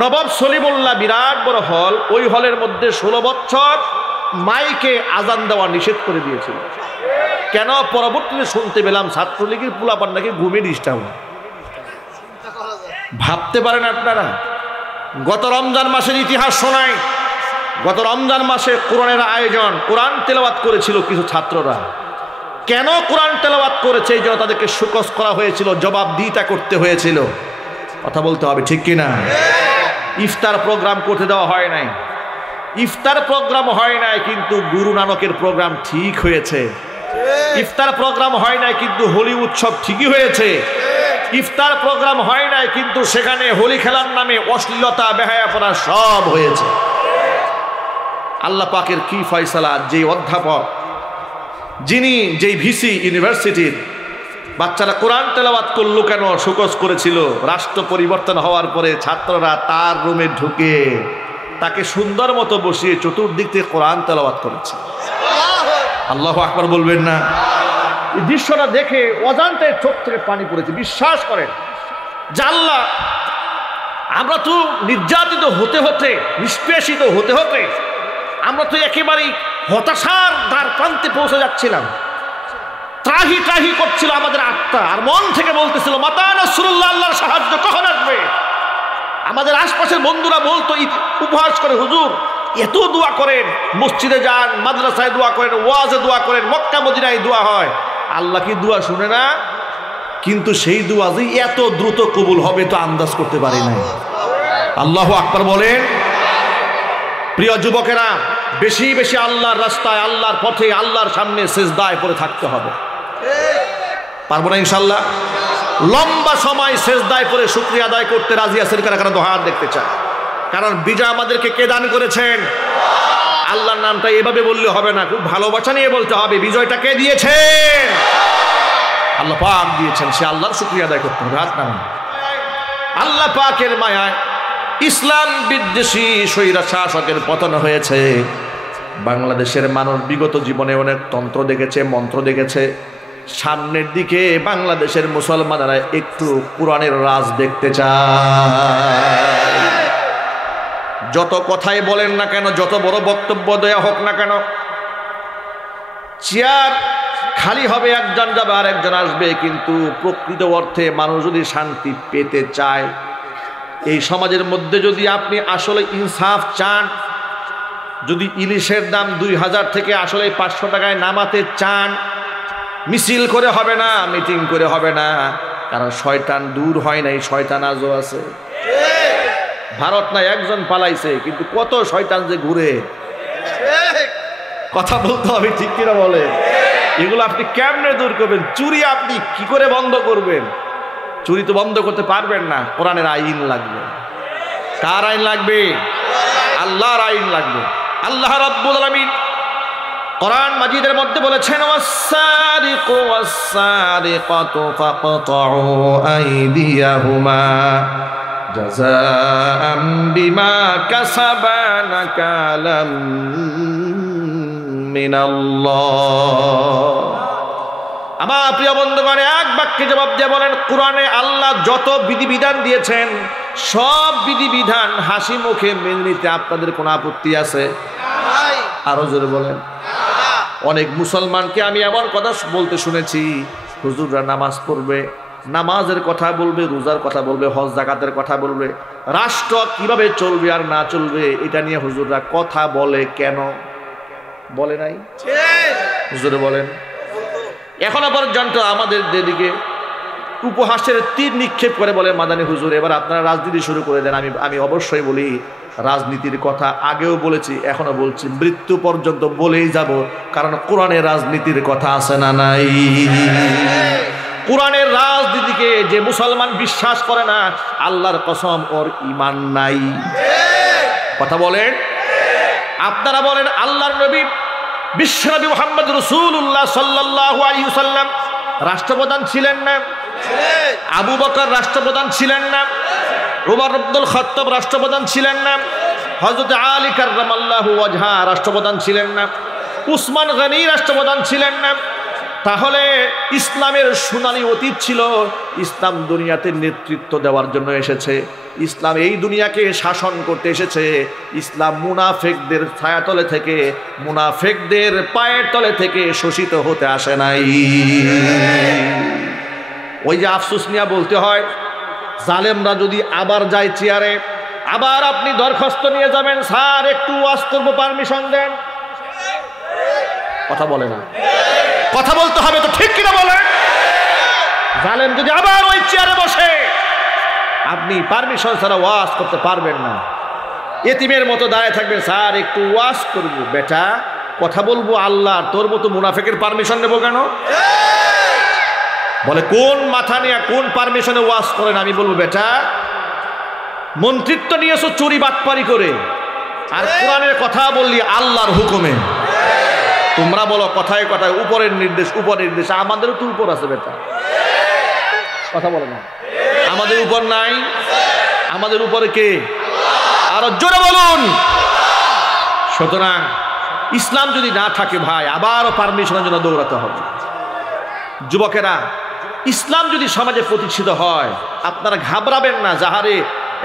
নবাব সলিমুল্লাহ বিরাট বড় হল, ওই হলের মধ্যে 16 বছর মাইকে আজান দেওয়া নিষেধ করে দিয়েছিল। কেন? পরবর্তীতে শুনতে পেলাম ছাত্রলীগের পোলাপান নাকি ঘুমে ডিস্টার্ব। ভাবতে পারেন আপনারা? গত রমজান মাসের ইতিহাস শোনায়, গত রমজান মাসে কোরআনের আয়োজন, কোরআন তেলাওয়াত করেছিল কিছু ছাত্ররা। কেন কোরআন তেলাওয়াত করেছে? এই জন্য তাদেরকে শোকজ করা হয়েছিল, জবাবদিহিতা করতে হয়েছিল। কথা বলতে হবে ঠিক কিনা? ইফতার প্রোগ্রাম করতে দেওয়া হয় নাই, ইফতার প্রোগ্রাম হয় নাই, কিন্তু গুরু নানকের প্রোগ্রাম ঠিক হয়েছে। ইফতার প্রোগ্রাম হয় নাই, কিন্তু হোলি উৎসব ঠিকই হয়েছে। ইফতার প্রোগ্রাম হয় নাই, কিন্তু সেখানে হোলি খেলার নামে অশ্লীলতা, বেহায়াপনা সব হয়েছে। আল্লাহ পাকের কি ফয়সালা! যে অধ্যাপক, যিনি যেই ভিসি ইউনিভার্সিটির, বাচ্চারা কোরআন তেলাওয়াত করলো কেন, শোকজ করেছিল। রাষ্ট্র পরিবর্তন হওয়ার পরে ছাত্ররা তার রুমে ঢুকে তাকে সুন্দর মতো বসিয়ে চতুর্দিক থেকে কোরআন তেলাওয়াত করেছে। আল্লাহু আকবার বলবেন না? এই দৃশ্যটা দেখে অজান্তে চোখ থেকে পানি পড়েছে। বিশ্বাস করেন যে আল্লাহ আমরা তো নির্যাতিত হতে হতে, নিষ্পেষিত হতে হতে আমরা তো একেবারেই হতাশার দ্বার প্রান্তে পৌঁছে যাচ্ছিলাম। ত্রাহি ত্রাহি করছিল আমাদের আত্মা, আর মন থেকে বলতেছিল মাতা নাসরুল্লাহ, আল্লাহর সাহায্য কখন আসবে। আমাদের আশপাশের বন্ধুরা বলতো, উপহাস করে, হুজুর এত দোয়া করেন, মসজিদে যান, মাদ্রাসায় দোয়া করেন, ওয়াজে দোয়া করেন, মক্কা মদিনায় দোয়া হয়, আল্লাহ কি দোয়া শুনে না? কিন্তু সেই দোয়া যে এত দ্রুত কবুল হবে তো আন্দাজ করতে পারি নাই। আল্লাহু আকবার বলেন। প্রিয় যুবকেরা, বেশি বেশি আল্লাহর রাস্তায়, আল্লাহর পথে, আল্লাহর সামনে সিজদায় পড়ে থাকতে হবে। পারবো না ইনশাআল্লাহ? লম্বা সময় সিজদায় পড়ে শুকরিয়া আদায় করতে রাজি আছেন কারা কারা? দোহাত দেখতে চায়। কারণ বিজয় আমাদেরকে কে দান করেছেন? আল্লাহর নামটা এভাবে বললে হবে না, খুব ভালোবাসা নিয়ে বলতে হবে। বিজয়টা কে দিয়েছেন? আল্লাহ পাক দিয়েছেন, সে আল্লাহর শুকরিয়া আদায় করতে হবে। হাত নামান। আল্লাহ পাকের মায়ায় ইসলাম বিদ্বেষী স্বৈরা শাসকের পতন হয়েছে। বাংলাদেশের মানুষ বিগত জীবনে অনেক তন্ত্র দেখেছে, মন্ত্র দেখেছে। সামনের দিকে বাংলাদেশের মুসলমানেরা একটু কোরআনের রাজ দেখতে চায়। যত কথাই বলেন না কেন, যত বড় বক্তব্য দেয়া হোক না কেন, চেয়ার খালি হবে, একজন যাবে আর একজন আসবে। কিন্তু প্রকৃত অর্থে মানুষ যদি শান্তি পেতে চায়, এই সমাজের মধ্যে যদি আপনি আসলে ইনসাফ চান, যদি ইলিশের দাম 2000 থেকে আসলে 500 টাকায় নামাতে চান, মিছিল করে হবে না, মিটিং করে হবে না। কারণ শয়তান দূর হয় নাই, শয়তান আজও আছে। ভারত না একজন পালাইছে, কিন্তু কত শয়তান যে ঘুরে। কথা বলতে হবে, ঠিক কিনা বলে? এগুলো আপনি কেমনে দূর করবেন? চুরি আপনি কি করে বন্ধ করবেন? চুরি তো বন্ধ করতে পারবেন না, কোরআনের আইন লাগবে। কার আইন লাগবে? আল্লাহর আইন লাগবে। আল্লাহ রাব্বুল আলামিন কোরআন মাজিদের মধ্যে বলেছেন, ওয়াস-সারিকু ওয়াস-সারিকাতু ফাকতাউ আইদিয়াহুমা জাযাআম বিমা কাসাবা নাকালাম মিনাল্লাহ। আমার প্রিয় বন্ধুগণ, এক বাক্যে জবাব দিয়ে বলেন, কোরআনে আল্লাহ যত বিধিবিধান দিয়েছেন সব বিধিবিধান হাসি মুখে মেনে নিতে আপনাদের কোনো আপত্তি আছে? আরো জোরে বলেন। অনেক মুসলমানকে আমি এমন কথা বলতে শুনেছি, হুজুররা নামাজ পড়বে, নামাজের কথা বলবে, রোজার কথা বলবে, হজ যাকাতের কথা বলবে, রাষ্ট্র কিভাবে চলবে আর না চলবে এটা নিয়ে হুজুররা কথা বলে কেন? বলে নাই? হুজুরে বলেন। এখনো পর্যন্ত আমাদের দিকে উপহাসের তীর নিক্ষেপ করে বলে, মাদানী হুজুর এবার আপনারা রাজনীতি শুরু করে দেন। আমি অবশ্যই বলি, রাজনীতির কথা আগেও বলেছি, এখনো বলছি, মৃত্যু পর্যন্ত বলেই যাব। কারণ কোরআনে রাজনীতির কথা আছে না নাই? কোরআনের রাজনীতিকে যে মুসলমান বিশ্বাস করে না, আল্লাহর কসম ওর ঈমান নাই। কথা বলেন। আপনারা বলেন, আল্লাহর নবী বিশ্বনবী মুহাম্মদ রাসূলুল্লাহ সাল্লাল্লাহু আলাইহি ওয়াসাল্লাম রাষ্ট্রপ্রধান ছিলেন না? আবু বকর রাষ্ট্রপ্রধান ছিলেন না? উমর ইবনুল খাত্তাব রাষ্ট্রপ্রধান ছিলেন না? হযরত আলী কাররামাল্লাহু ওয়াজহা রাষ্ট্রপ্রধান ছিলেন না? উসমান গনি রাষ্ট্রপ্রধান ছিলেন না? তাহলে ইসলামের সোনালী অতীত ছিল। ইসলাম দুনিয়াতে নেতৃত্ব দেওয়ার জন্য এসেছে, ইসলাম এই দুনিয়াকে শাসন করতে এসেছে। ইসলাম মুনাফিকদের ছায়াতলে থেকে, মুনাফিকদের পায়ের তলে থেকে শোষিত হতে আসে নাই। ওই যে আফসোস নিয়ে বলতে হয়, জালেমরা যদি আবার যায় চেয়ারে, আবার আপনি দরখাস্ত নিয়ে যাবেন, স্যার একটু ওয়াজ করব, পারমিশন দেন। কথা বলে না? কথা বলতে হবে তো, ঠিক কিনা বলেন? জালেম যদি আবার ওই চেয়ারে বসে, আপনি পারমিশন ছাড়া ওয়াজ করতে পারবেন না। এতিমের মতো দাঁড়িয়ে থাকবেন, স্যার একটু ওয়াজ করব। বেটা কথা বলবো আল্লাহ, তোর মতো মুনাফিকের পারমিশন নেবো কেন? বলে কোন মাথা নিয়ে কোন পারমিশনে ওয়াজ করেন? আমি বলবো, বেটা মন্ত্রিত্ব নিয়েছো চুরি বাটপারি করে, আর কোরআনের কথা বললি আল্লাহর হুকুমে। তোমরা বলো কথায় কথায় উপরের নির্দেশ, উপরের নির্দেশ। আমাদেরও তো উপর আছে বেটা। কথা বলে না? আমাদের উপর নাই? আমাদের উপরে কে? আরো জোরে বলুন। সুতরাং ইসলাম যদি না থাকে ভাই, আবারও পারমিশনের জন্য দৌড়াতে হবে। যুবকেরা, ইসলাম যদি সমাজে প্রতিষ্ঠিত হয়, আপনারা ঘাবড়াবেন না। যাহারে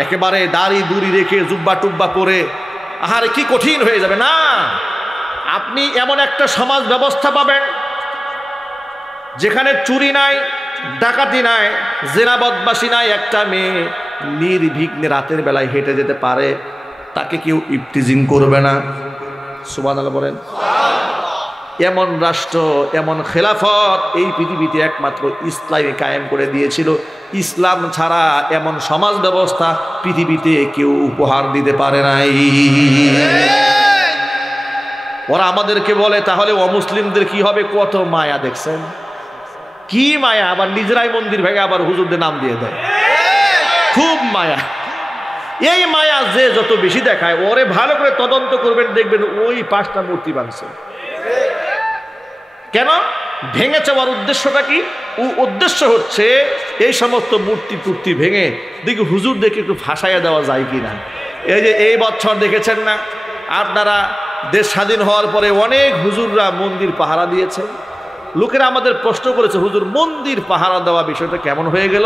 একেবারে দাড়ি দুড়ি রেখে জুব্বা টুব্বা পরে আহারে কি কঠিন হয়ে যাবে না। আপনি এমন একটা সমাজ ব্যবস্থা পাবেন যেখানে চুরি নাই, ডাকাতি নাই, জেনা বদমাশি নাই। একটা মেয়ে নির্বিঘ্নে রাতের বেলায় হেঁটে যেতে পারে, তাকে কেউ ইফতিজিং করবে না। সুবহানাল্লাহ বলেন। এমন রাষ্ট্র, এমন খেলাফত এই পৃথিবীতে একমাত্র ইসলামে কায়েম করে দিয়েছিল। ইসলাম ছাড়া এমন সমাজ ব্যবস্থা পৃথিবীতে কেউ উপহার দিতে পারে নাই। ওরা আমাদেরকে বলে তাহলে অমুসলিমদের কি হবে? কত মায়া দেখছেন, কি মায়া! আবার নিজেরাই মন্দির ভেঙে আবার হুজুরদের নাম দিয়ে দেয়, খুব মায়া। এই মায়া যে যত বেশি দেখায়, ওরে ভালো করে তদন্ত করবেন, দেখবেন ওই 5টা মূর্তি বানছে। কেন ভেঙেছে? ওর উদ্দেশ্যটা কি? উদ্দেশ্য হচ্ছে এই সমস্ত মূর্তি টুর্তি ভেঙে দেখি হুজুরদেরকে একটু ফাঁসাইয়া দেওয়া যায় কিনা। এই যে এই বছর দেখেছেন না আপনারা, দেশ স্বাধীন হওয়ার পরে অনেক হুজুররা মন্দির পাহারা দিয়েছে। লোকেরা আমাদের প্রশ্ন করেছে, হুজুর মন্দির পাহারা দেওয়া বিষয়টা কেমন হয়ে গেল?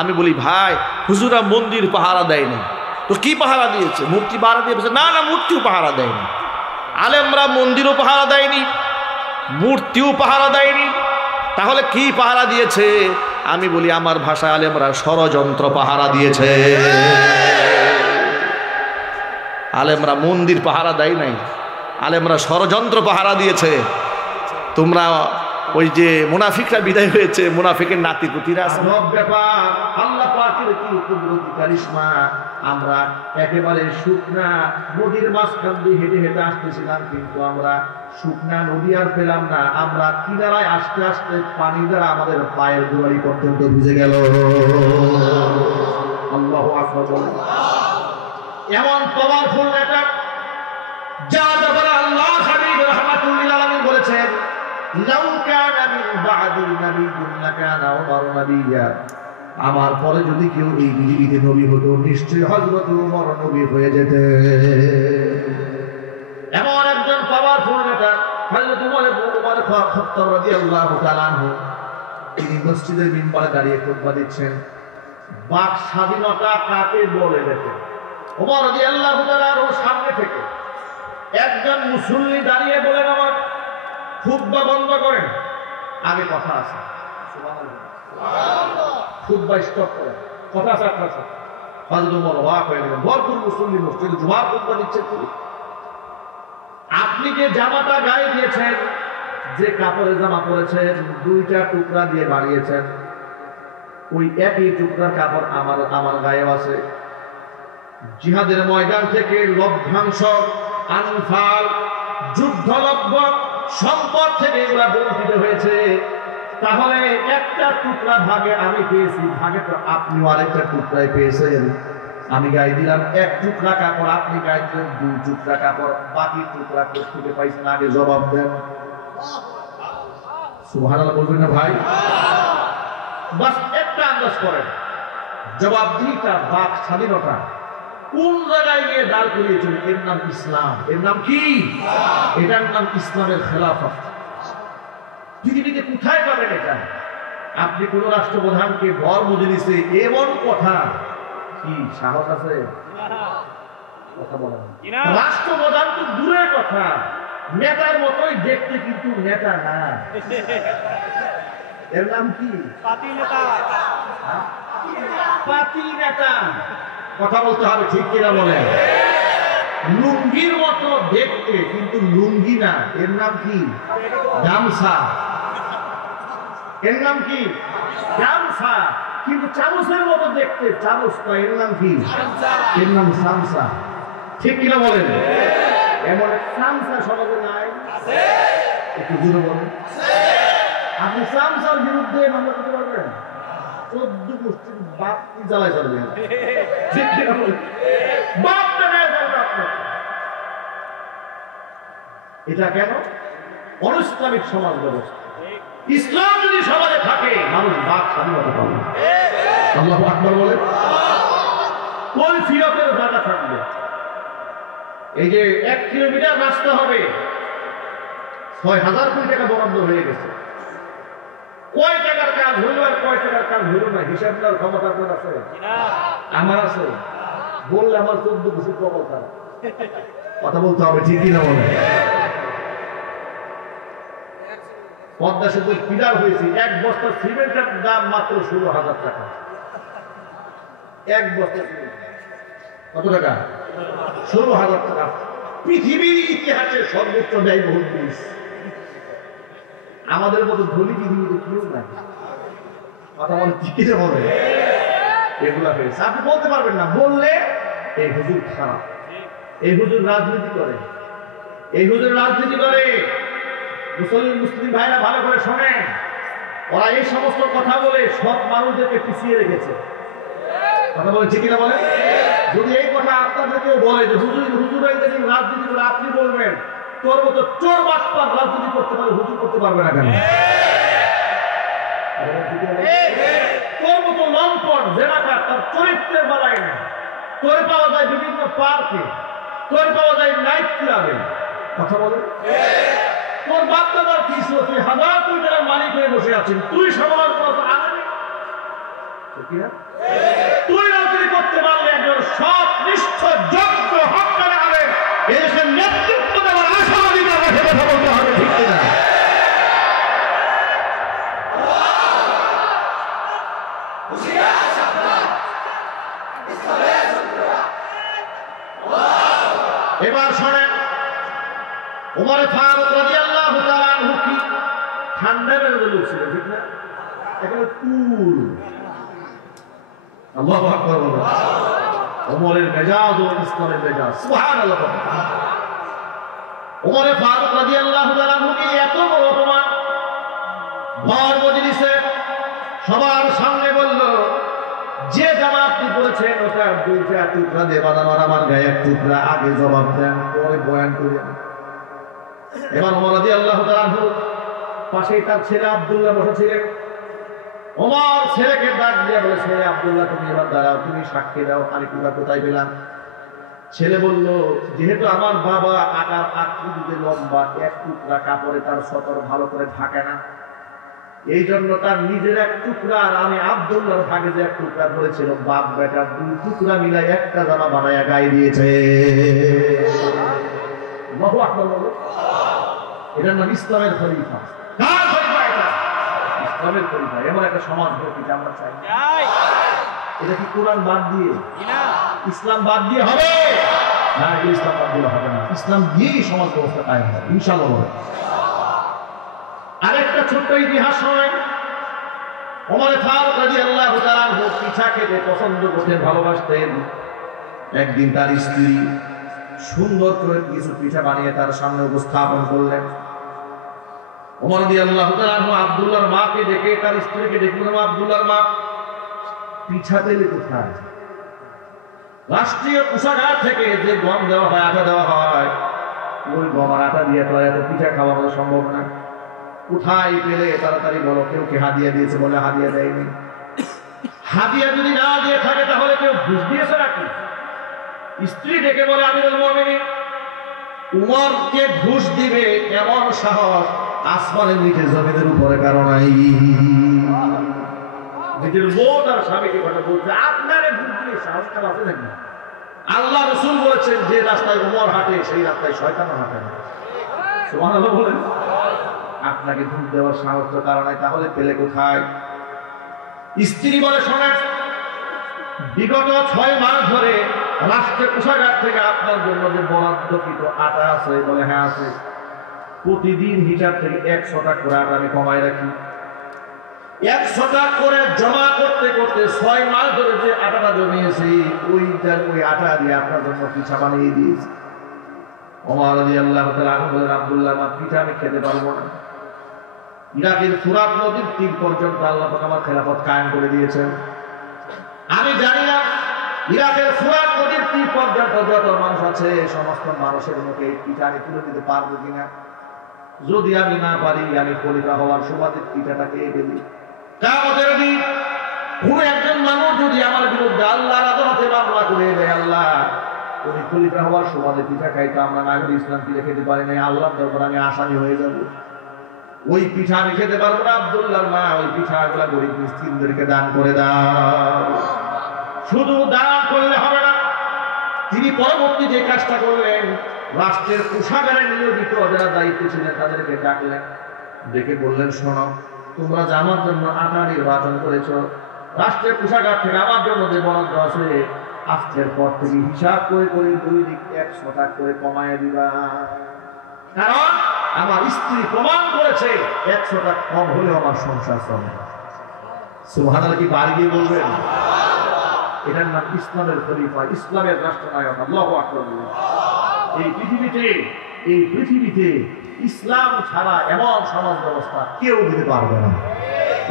আমি বলি, ভাই হুজুররা মন্দির পাহারা দেয়নি তো কি পাহারা দিয়েছে? মূর্তি পাহারা দিয়েছে? না না, মূর্তিও পাহারা দেয়নি। আলেমরা মন্দিরও পাহারা দেয়নি, মূর্তিও পাহারা দেয়নি, তাহলে কি পাহারা দিয়েছে? আমি বলি আমার ভাষায় আলেমরা ষড়যন্ত্র পাহারা দিয়েছে। আলেমরা মন্দির পাহারা দেয় নাই, আলেমরা ষড়যন্ত্র পাহারা দিয়েছে। তোমরা ওই যে মুনাফিকরা বিদায় হয়েছে, মুনাফিকের নাতি পুতিরা আছে, ব্যাপার আল্লাহ পাকের কি কুদরতি কারিশমা। আমরা একেবারে শুকনা নদীর মাঝখান দিয়ে হেঁটে হেঁটে আসতেছিলাম, কিন্তু আমরা শুকনা নদী আর পেলাম না। আমরা কিনারায় আসতে আসতে পানি দ্বারা আমাদের পায়ের গোড়ালি পর্যন্ত ভিজে গেল। আল্লাহু আকবার। এমন পাওয়ারফুল এটা যা ব্যাপারে আল্লাহ হাবিব রাহমাতুল লিল আলামিন বলেছেন, লাউ কানা মিন বাদি নাবিয়্যুন লাকানা উমর নাবিয়্যা। আমার পরে যদি কেউ এই পৃথিবীতে নবী হতো, নিশ্চয়ই হযরত উমর নবী হয়ে যেতে। এমন একজন পাওয়ারফুল নেতা হযরত উমর ইবনে খাত্তাব রাদিয়াল্লাহু তাআলা আনহু, তিনি মসজিদের মিম্বরে দাঁড়িয়ে খুতবা দিচ্ছেন। বাক স্বাধীনতা কাকে বলে দেখেন। উমর রাদিয়াল্লাহু তাআলা ওর সামনে থেকে একজন মুসল্লি দাঁড়িয়ে বলেন, আমার খুতবা বন্ধ করেন, আগে কথা আছে। সুবহানাল্লাহ। খুতবা স্টপ করেন, কথা আছে আপনার সাথে। হযরত ওমর ওয়াক হয়ে গেলেন, ভরপুর মুসল্লি মসজিদে জুমার খুতবা দিচ্ছে। আপনি যে জামাটা গায়ে দিয়েছেন, যে কাপড়ের জামা পরেছেন, 2টা টুকরা দিয়ে বানিয়েছেন, ওই একই টুকরা কাপড় আমার গায়েও আছে। জিহাদের ময়দান থেকে লভ্যাংশ, আনফাল, যুদ্ধলভ্য সম্পদ থেকে এগুলা বঞ্চিত হয়েছে। তাহলে একটা টুকরা ভাগে আমি পেয়েছি, ভাগে তো আপনিও আরেকটা টুকরায় পেয়েছেন। আমি গায়ে দিলাম 1 টুকরা কাপড়, আপনি গায়ে দিলেন 2 টুকরা কাপড়, বাকি টুকরা কোথেকে পাইছেন আগে জবাব দেন। সুবহানাল্লাহ বলবেন না ভাই? বাস একটা আন্দাজ করেন, জবাবদিহিতা, বাক স্বাধীনতা কোন জায়গায় গিয়ে দাঁড় করিয়েছেন? এর নাম ইসলাম। এর নাম কি? এটার নাম ইসলামের খেলাফত। পৃথিবীতে কোথায় পাবেন এটা? আপনি কোন রাষ্ট্রপ্রধানকে ঘর মজলিসে এমন কথা, কি সাহস আছে? কথা বলেন। রাষ্ট্রপ্রধান তো দূরের কথা, নেতার মতোই দেখতে, কিন্তু নেতা না। এর নাম কি? পাতি নেতা। পাতি নেতা। কথা বলতে হবে, ঠিক কিনা বলেন? লুঙ্গির মতো দেখতে, কিন্তু লুঙ্গি না। এর নাম কি? গামছা। এর নাম কি? গামছা। কিন্তু চামচের মতো দেখতে, চামচ নয়। এর নাম কি? এর নাম সামসা। ঠিক কিনা বলেন? এমন সামসা সমাজে নাই? একটু জোরে বলেন। আপনি সামসার বিরুদ্ধে মামলা করতে পারবেন? 14 গোষ্ঠীর বাপ জ্বালায় চলবে। এটা কেন? অনিসলামিক সমাজ ব্যবস্থা। ইসলাম যদি সমাজে থাকে, মানুষ বাক স্বাধীনতা পাবে। আল্লাহু আকবার বলেন। কৈফিয়তের জায়গা থাকবে। এই যে 1 কিলোমিটার রাস্তা হবে, 6000 কোটি টাকা বরাদ্দ হয়ে গেছে। কয় টাকার কাজ হইল আর কয় টাকার কাজ হইল না, হিসাব দেওয়ার ক্ষমতা আপনার আছে? আমার আছে। বললে আমার 14 বছর কবল খারাপ। কথা বলতে হবে, ঠিকই না বলে? পদ্মা সেতু পিলার হয়েছে, এক বস্তা সিমেন্টের দাম মাত্র 16,000 টাকা। এক বস্তা সিমেন্ট কত টাকা? 16,000 টাকা। পৃথিবীর ইতিহাসে সর্বোচ্চ ব্যয়বহুল জিনিস। আমাদের মতো ধনী পৃথিবীতে কেউ নাই। কথা বলে ঠিকই না বলে? এগুলা হয়েছে, আপনি বলতে পারবেন না। বললে এই হুজুর খারাপ, এই হুজুর রাজনীতি করে, এই হুজুর রাজনীতি করে। মুসলিম ভাইরা ভালো করে শোনেন, ওরা এই সমস্ত কথা বলে সব মানুষদেরকে পিছিয়ে রেখেছে। কথা বলে ঠিক না বলে? যদি এই কথা আপনাদেরকেও বলে যে হুজুর রাজনীতি করে, আপনি বলবেন তোর মতো চোর বাটপার রাজনীতি করতে পারে, হুজুর করতে পারবে না কেন? তোর মতো লম্পট জেনাকার তার চরিত্রের বেলায় না। তোর পাওয়া যায় বিভিন্ন পার্কে, তোর পাওয়া যায় নাইট ক্লাবে। কথা বলে তোর বাচ্চাদার কি ছিল? তুই 1000 কোটি টাকার মালিক হয়ে বসে আছিস, তুই সমাজ করতে আনবি? তুই রাজনীতি করতে পারলে একজন সৎ নিষ্ঠ যোগ্য হক্কানি আলেম এদেশের নেতৃত্ব দেওয়ার আশাবাদী কথা বলতে হবে, ঠিক না? এবার শোনেন, ওমর ফারুক রাদিয়াল্লাহু তাআলা আনহু কি ঠান্ডা মেজাজের লোক ছিল, ঠিক না? একেবারে কুল। আল্লাহু আকবার বলেন। ওমরের মেজাজ ও ইসলামের মেজাজ, সুবহানাল্লাহ। ওমর ফারুক রাদিয়াল্লাহু তাআলা আনহু কি এত বড় অপমান, ভর মজলিসে সবার সামনে বলল, যে জামা আপনি পরেছেন ওটা 2টা টুকরা দিয়ে বাঁধানো, আমার গায়ে এক টুকরা, আগে জবাব দেন, পরে বয়ান করেন। এবার ওমর রাদিয়াল্লাহু তাআলা আনহু পাশেই তার ছেলে আব্দুল্লাহ বসেছিলেন। ওমর ছেলেকে ডাক দিয়ে বলে, ছেলে আব্দুল্লাহ তুমি এবার দাঁড়াও, তুমি সাক্ষী দাও, আমি টুকরা কোথায় পেলাম? ছেলে বলল, যেহেতু আমার বাবা আকার আকৃতিতে লম্বা, এক টুকরা কাপড়ে তার সতর ভালো করে ঢাকে না, এই জন্য তার নিজের এক টুকরা আর আমি আব্দুল্লাহর ভাগে যে এক টুকরা ধরেছিল, বাপ বেটা 2 টুকরা মিলাই একটা জামা বানায়া গায়ে দিয়েছে। আল্লাহু আকবার বলো। এটার নাম ইসলামের খলিফা। কার খলিফা এটা? ইসলামের খলিফা। এমন একটা সমাজ গঠন আমরা চাই। এটা কি কোরআন বাদ দিয়ে, ইসলাম বাদ দিয়ে হবে না? ইসলাম বাদ দিয়ে হবে না, ইসলাম দিয়েই সমাজ ব্যবস্থা কায়েম হবে ইনশাআল্লাহ। আরেকটা ছোট্ট ইতিহাস শোনেন। ওমর ফারুক রাদিয়াল্লাহু তাআলা আনহু পিঠা খেতে পছন্দ করতেন, ভালোবাসতেন। একদিন তার স্ত্রী সুন্দর করে কিছু পিঠা বানিয়ে তার সামনে উপস্থাপন করলেন। ওমর রাদিয়াল্লাহু তাআলা আনহু আব্দুল্লাহর মাকে ডেকে, তার স্ত্রীকে ডেকে বললেন, আব্দুল্লাহর মা, পিঠা তেলে কোথায়? রাষ্ট্রীয় কোষাগার থেকে যে গম দেওয়া হয়, আটা দেওয়া হয়, ওই গম আর আটা দিয়ে তো এত পিঠা খাওয়ানো সম্ভব না। কোথায় পেলে তাড়াতাড়ি বলো। কেউ কি হাদিয়া দিয়েছে? বলে হাদিয়া দেয়নি। হাদিয়া যদি না দিয়ে থাকে তাহলে কেউ ঘুষ দিয়েছে নাকি? স্ত্রী ডেকে বলে, আমিরুল মুমিনিন, উমরকে ঘুষ দিবে এমন সাহস আসমানের নিচে জমিনের উপরে কারো নাই। নিজের বোন আর স্বামীকে কথা বলছে, আপনারে ঘুষ দিয়ে সাহস কার আছে নাকি? আল্লাহ রাসূল বলেছেন, যে রাস্তায় উমর হাঁটে সেই রাস্তায় শয়তানও হাঁটে না। সুবহানাল্লাহ বলেন। আপনাকে ঘুষ দেওয়ার সাহস তো কারণ নাই, তাহলে পেলে কোথায়? স্ত্রী বলে, শোনেন, বিগত 6 মাস ধরে রাষ্ট্রীয় কোষাগার থেকে আপনার জন্য যে বরাদ্দকৃত আটা আছে? বলে হ্যাঁ আছে। প্রতিদিন হিসাব থেকে 100 টাকা করে আটা আমি কমাই রাখি। 100 টাকা করে জমা করতে করতে 6 মাস ধরে যে আটাটা জমিয়েছি, ওই আটা দিয়ে আপনার জন্য পিঠা বানিয়ে দিয়েছি। ওমর রাদিয়াল্লাহু তাআলা আনহু বলেন, আব্দুল্লাহ, মা, পিঠা আমি খেতে পারবো না। ইরাকের ফুরাত নদীর তীর পর্যন্ত আল্লাহ পাক আমার খেলাফত কায়েম করে দিয়েছেন। আমি জানি না ইরাকের ফুরাত নদীর তীর পর্যন্ত যত মানুষ আছে সমস্ত মানুষের মুখে পিঠা আমি তুলে দিতে পারবো কিনা। যদি আমি না পারি, আমি খলিফা হওয়ার সুবাদে পিঠাটা খেয়ে ফেলি। কিয়ামতের দিন কোন একজন মানুষ যদি আমার বিরুদ্ধে আল্লাহর আদালতে মামলা করে দেয়, আল্লাহ উনি খলিফা হওয়ার সুবাদে পিঠা খাইতো, আমরা নাগরিক ইসলাম পিঠা খেতে পারি না, আল্লাহর দরবারে আমি আসামি হয়ে যাব। ওই পিঠা আমি খেতে পারবো না। আব্দুল্লাহর মা, ওই পিঠাগুলা গরিব মিসকিনদেরকে দান করে দাও। শুধু দান করলে হবে না, তিনি পরবর্তী যে কাজটা করলেন, রাষ্ট্রের কোষাগারে নিয়োজিত যারা দায়িত্ব ছিলেন তাদেরকে ডাকলেন, ডেকে বললেন, শোনো, তোমরা যে আমার জন্য আটা নির্বাচন করেছ, রাষ্ট্রের কোষাগার থেকে আমার জন্য যে বরাদ্দ আছে, আজকের পর থেকে হিসাব করে করে 2 দিক 100 টাকা করে কমায় দিবা। কারণ আমার স্ত্রী প্রমাণ করেছে 100 টাকা কম হলেও আমার সংসার চলে। সুবহানাল্লাহ কি বাড়িয়ে বলবেন? এটার নাম ইসলামের খলিফা, ইসলামের রাষ্ট্রনায়ক। আল্লাহু আকবার। এই পৃথিবীতে ইসলাম ছাড়া এমন সমাজ ব্যবস্থা কেউ দিতে পারবে না।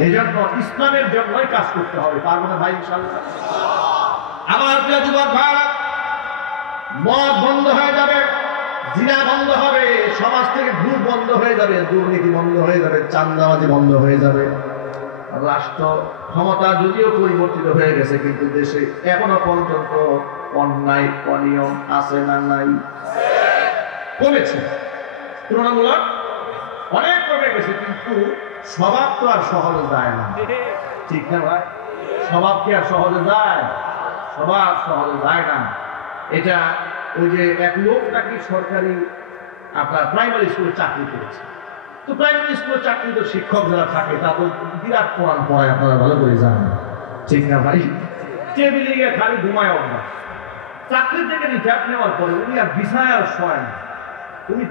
এই জন্য ইসলামের জন্যই কাজ করতে হবে। পারবো না ভাই ইনশাআল্লাহ? আমার প্রিয় যুবক ভাই, মদ বন্ধ হয়ে যাবে, জিনা বন্ধ হবে, সমাজ থেকে ঘুষ বন্ধ হয়ে যাবে, দুর্নীতি বন্ধ হয়ে যাবে, চাঁদাবাজি বন্ধ হয়ে যাবে। রাষ্ট্র ক্ষমতা যদিও পরিবর্তিত হয়ে গেছে, কিন্তু দেশে এখনো পর্যন্ত অন্যায় অনিয়ম আছে না নাই? কমেছে, তুলনামূলক অনেক কমে গেছে, কিন্তু স্বভাব তো আর সহজে যায় না। ঠিক না ভাই? স্বভাব কি আর সহজে যায়? স্বভাব সহজে যায় না। এটা ওই যে এক লোক নাকি সরকারি আপনার প্রাইমারি স্কুলে চাকরি করেছে। তো প্রাইমারি স্কুলে চাকরি তো শিক্ষক যারা থাকে তা তো বিরাট কোরআন পড়ায়, আপনারা ভালো করে জানেন। ঠিক না ভাই? টেবিলে গিয়ে খালি ঘুমায় অভ্যাস। চাকরি থেকে রিটায়ার নেওয়ার পরে উনি আর বিছায় আর শোয় না, উনি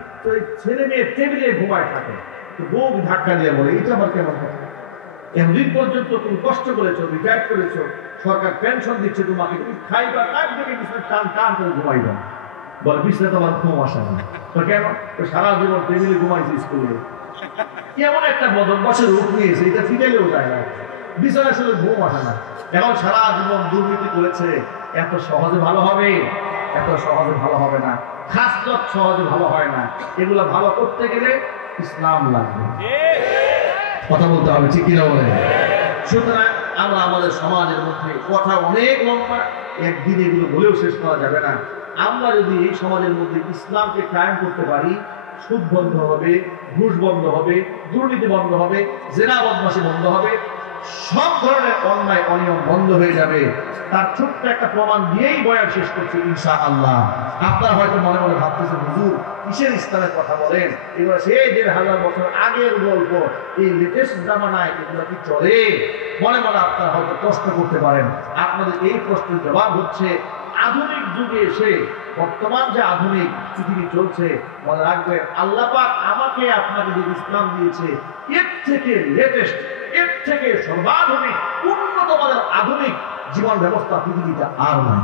ছেলে মেয়ে টেবিলে ঘুমায় থাকে। তো বউ ধাক্কা দিয়ে বলে, এটা আবার কেমন কথা? এমদিন পর্যন্ত তুমি কষ্ট করেছো, রিটায়ার করেছো, সরকার পেনশন দিচ্ছে তোমাকে, তুমি খাইবা, কাজ থেকে বিছানা টান টান করে ঘুমাইবা। বল, বিছানা তোমার ঘুম আসে না। তো কেন? সারা জীবন টেবিলে ঘুমাইছে স্কুলে। কেমন একটা বদভ্যাসের রূপ নিয়েছে, এটা ফিরেলেও যায় না, বিছানা শুধু ঘুম আসে না। এখন সারা জীবন দুর্নীতি করেছে, এত সহজে ভালো হবে? এত সহজে ভালো হবে না। খাসলত সহজে ভালো হয় না। এগুলো ভালো করতে গেলে ইসলাম লাগবে, কথা বলতে হবে। ঠিক কিনা বলেন? সুতরাং আমরা আমাদের সমাজের মধ্যে কথা অনেক লম্বা, একদিন এগুলো বলেও শেষ করা যাবে না। আমরা যদি এই সমাজের মধ্যে ইসলামকে কায়েম করতে পারি, সুদ বন্ধ হবে, ঘুষ বন্ধ হবে, দুর্নীতি বন্ধ হবে, জেনা বদমাশি বন্ধ হবে, সব ধরনের অন্যায় অনিয়ম বন্ধ হয়ে যাবে। তার ছোট্ট একটা প্রমাণ দিয়েই বয়ান শেষ করছি ইনশাআল্লাহ। আপনারা হয়তো মনে মনে ভাবতেছেন, হুজুর কিসের ইসলামের কথা বলেন? এগুলো সেই 1500 বছর আগের গল্প, এই লেটেস্ট জামানায় এগুলো কি চলে? মনে মনে আপনারা হয়তো প্রশ্ন করতে পারেন। আপনাদের এই প্রশ্নের জবাব হচ্ছে, আধুনিক যুগে এসে বর্তমান যে আধুনিক পৃথিবী চলছে, মনে রাখবেন আল্লাহ পাক আমাকে আপনাকে যে ইসলাম দিয়েছে, এর থেকে লেটেস্ট, এর থেকে সর্বাধুনিক উন্নত মানের আধুনিক জীবন ব্যবস্থা পৃথিবীতে আর নাই।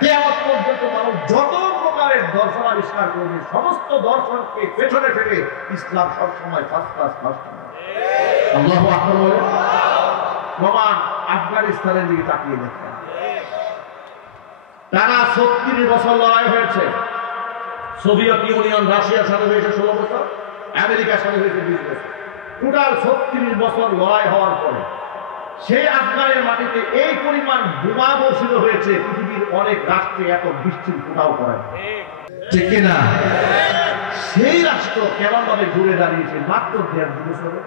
কিয়ামত পর্যন্ত মানুষ যত প্রকারের দর্শন আবিষ্কার করবে, সমস্ত দর্শনকে পেছনে ফেলে ইসলাম সবসময় ফার্স্ট ক্লাস, ফার্স্ট ক্লাস। আল্লাহু আকবার বলে। প্রমাণ আফগানিস্তানের দিকে তাকিয়ে দেখেন, টানা 36 বছর লড়াই হয়েছে। সোভিয়েত ইউনিয়ন রাশিয়ার সাথে হয়েছে 16 বছর, আমেরিকার সাথে হয়েছে 20 বছর। টোটাল 36 বছর লড়াই হওয়ার পরে সেই আফগানের মাটিতে এই পরিমাণ বোমা বর্ষিত হয়েছে, পৃথিবীর অনেক রাষ্ট্রে এত বৃষ্টির ফোঁটাও পড়ে। ঠিক কিনা? সেই রাষ্ট্র কেমন ভাবে ঘুরে দাঁড়িয়েছে মাত্র 1.5 বছরে।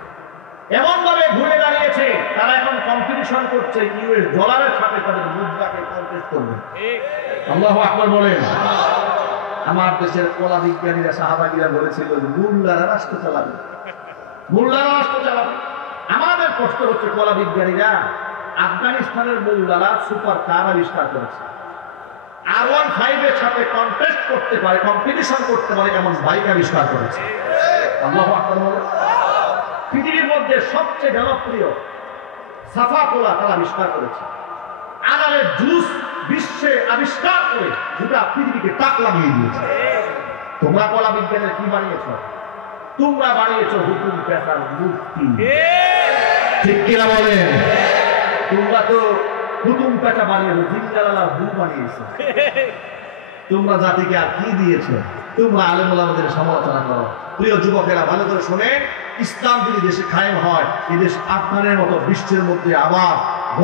এমন ভাবে ঘুরে দাঁড়িয়েছে, তারা এখন কম্পিটিশন করছে ইউএস ডলারের সাথে তাদের মুদ্রাকে কন্টেস্ট করবে। আল্লাহু আকবার বলেন। আমার দেশের কলা বিজ্ঞানীরা, সাহাবাগীরা বলেছিল মোল্লারা রাষ্ট্র চালাবে, মোল্লারা রাষ্ট্র চালাবে। আমাদের কষ্ট হচ্ছে কলা বিজ্ঞানীরা আফগানিস্তানের মোল্লারা সুপার কার আবিষ্কার করেছে, R15 এর সাথে কন্টেস্ট করতে পারে, কম্পিটিশন করতে পারে এমন বাইক আবিষ্কার করেছে। আল্লাহু আকবার বলেন। পৃথিবীর মধ্যে সবচেয়ে জনপ্রিয় সাফা কোলা তারা আবিষ্কার করেছে। আনারের জুস বিশ্বে আবিষ্কার করে গোটা পৃথিবীকে তাক লাগিয়ে দিয়েছে। তোমরা কলা বিজ্ঞানের কি বানিয়েছ? তোমরা বানিয়েছ হুকুম পেশার মুক্তি। ঠিক কিনা বলেন? তোমরা তো হুকুম পেশা বানিয়েছো, জিন্দালালা ভূ বানিয়েছো। তোমরা জাতিকে আর কি দিয়েছো? তোমরা আলেম ওলামাদের সমালোচনা করো। প্রিয় যুবকেরা ভালো করে শুনে, ইসলাম যদি দেশে কায়েম হয়, এই দেশ আপনাদের মতো বিশ্বের মধ্যে আবার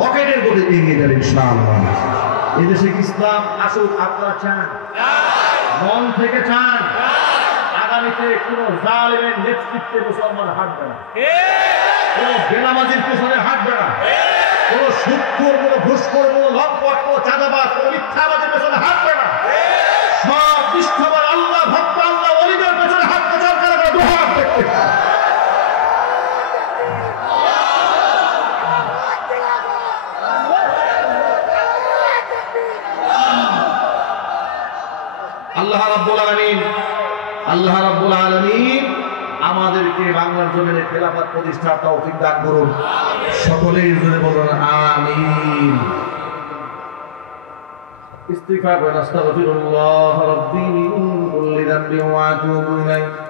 রকেটের গতি এগিয়ে যাবে ইনশাআল্লাহ। এই দেশে ইসলাম আসুক, আপনারা চান? মন থেকে চান? আগামীতে কোন জালেমের নেতৃত্বে মুসলমান হাঁটবে না, কোন বেনামাজির পেছনে হাঁটবে না। কোন সুদখোর, কোন ঘুষখোর, কোন লম্পট, কোন চাঁদাবাজ, কোন মিথ্যাবাদের পেছনে হাঁটবে না। সব নিষ্ঠবান আল্লাহ ভক্ত, আল্লাহ ওলিদের পেছনে হাঁটতে চান কারা? দুহাত দেখতে চান। আল্লাহ রাব্বুল আলামিন, আল্লাহ রাব্বুল আলামিন আমাদেরকে বাংলার জমিনে খেলাফত প্রতিষ্ঠার তৌফিক দান করুন। সকলেই জোরে বলুন আমিন। ইস্তিগফার ওয়া আস্তাগফিরুল্লাহ রাব্বি মিন কুল্লি যামবিন ওয়া আতুবু ইলাইহি।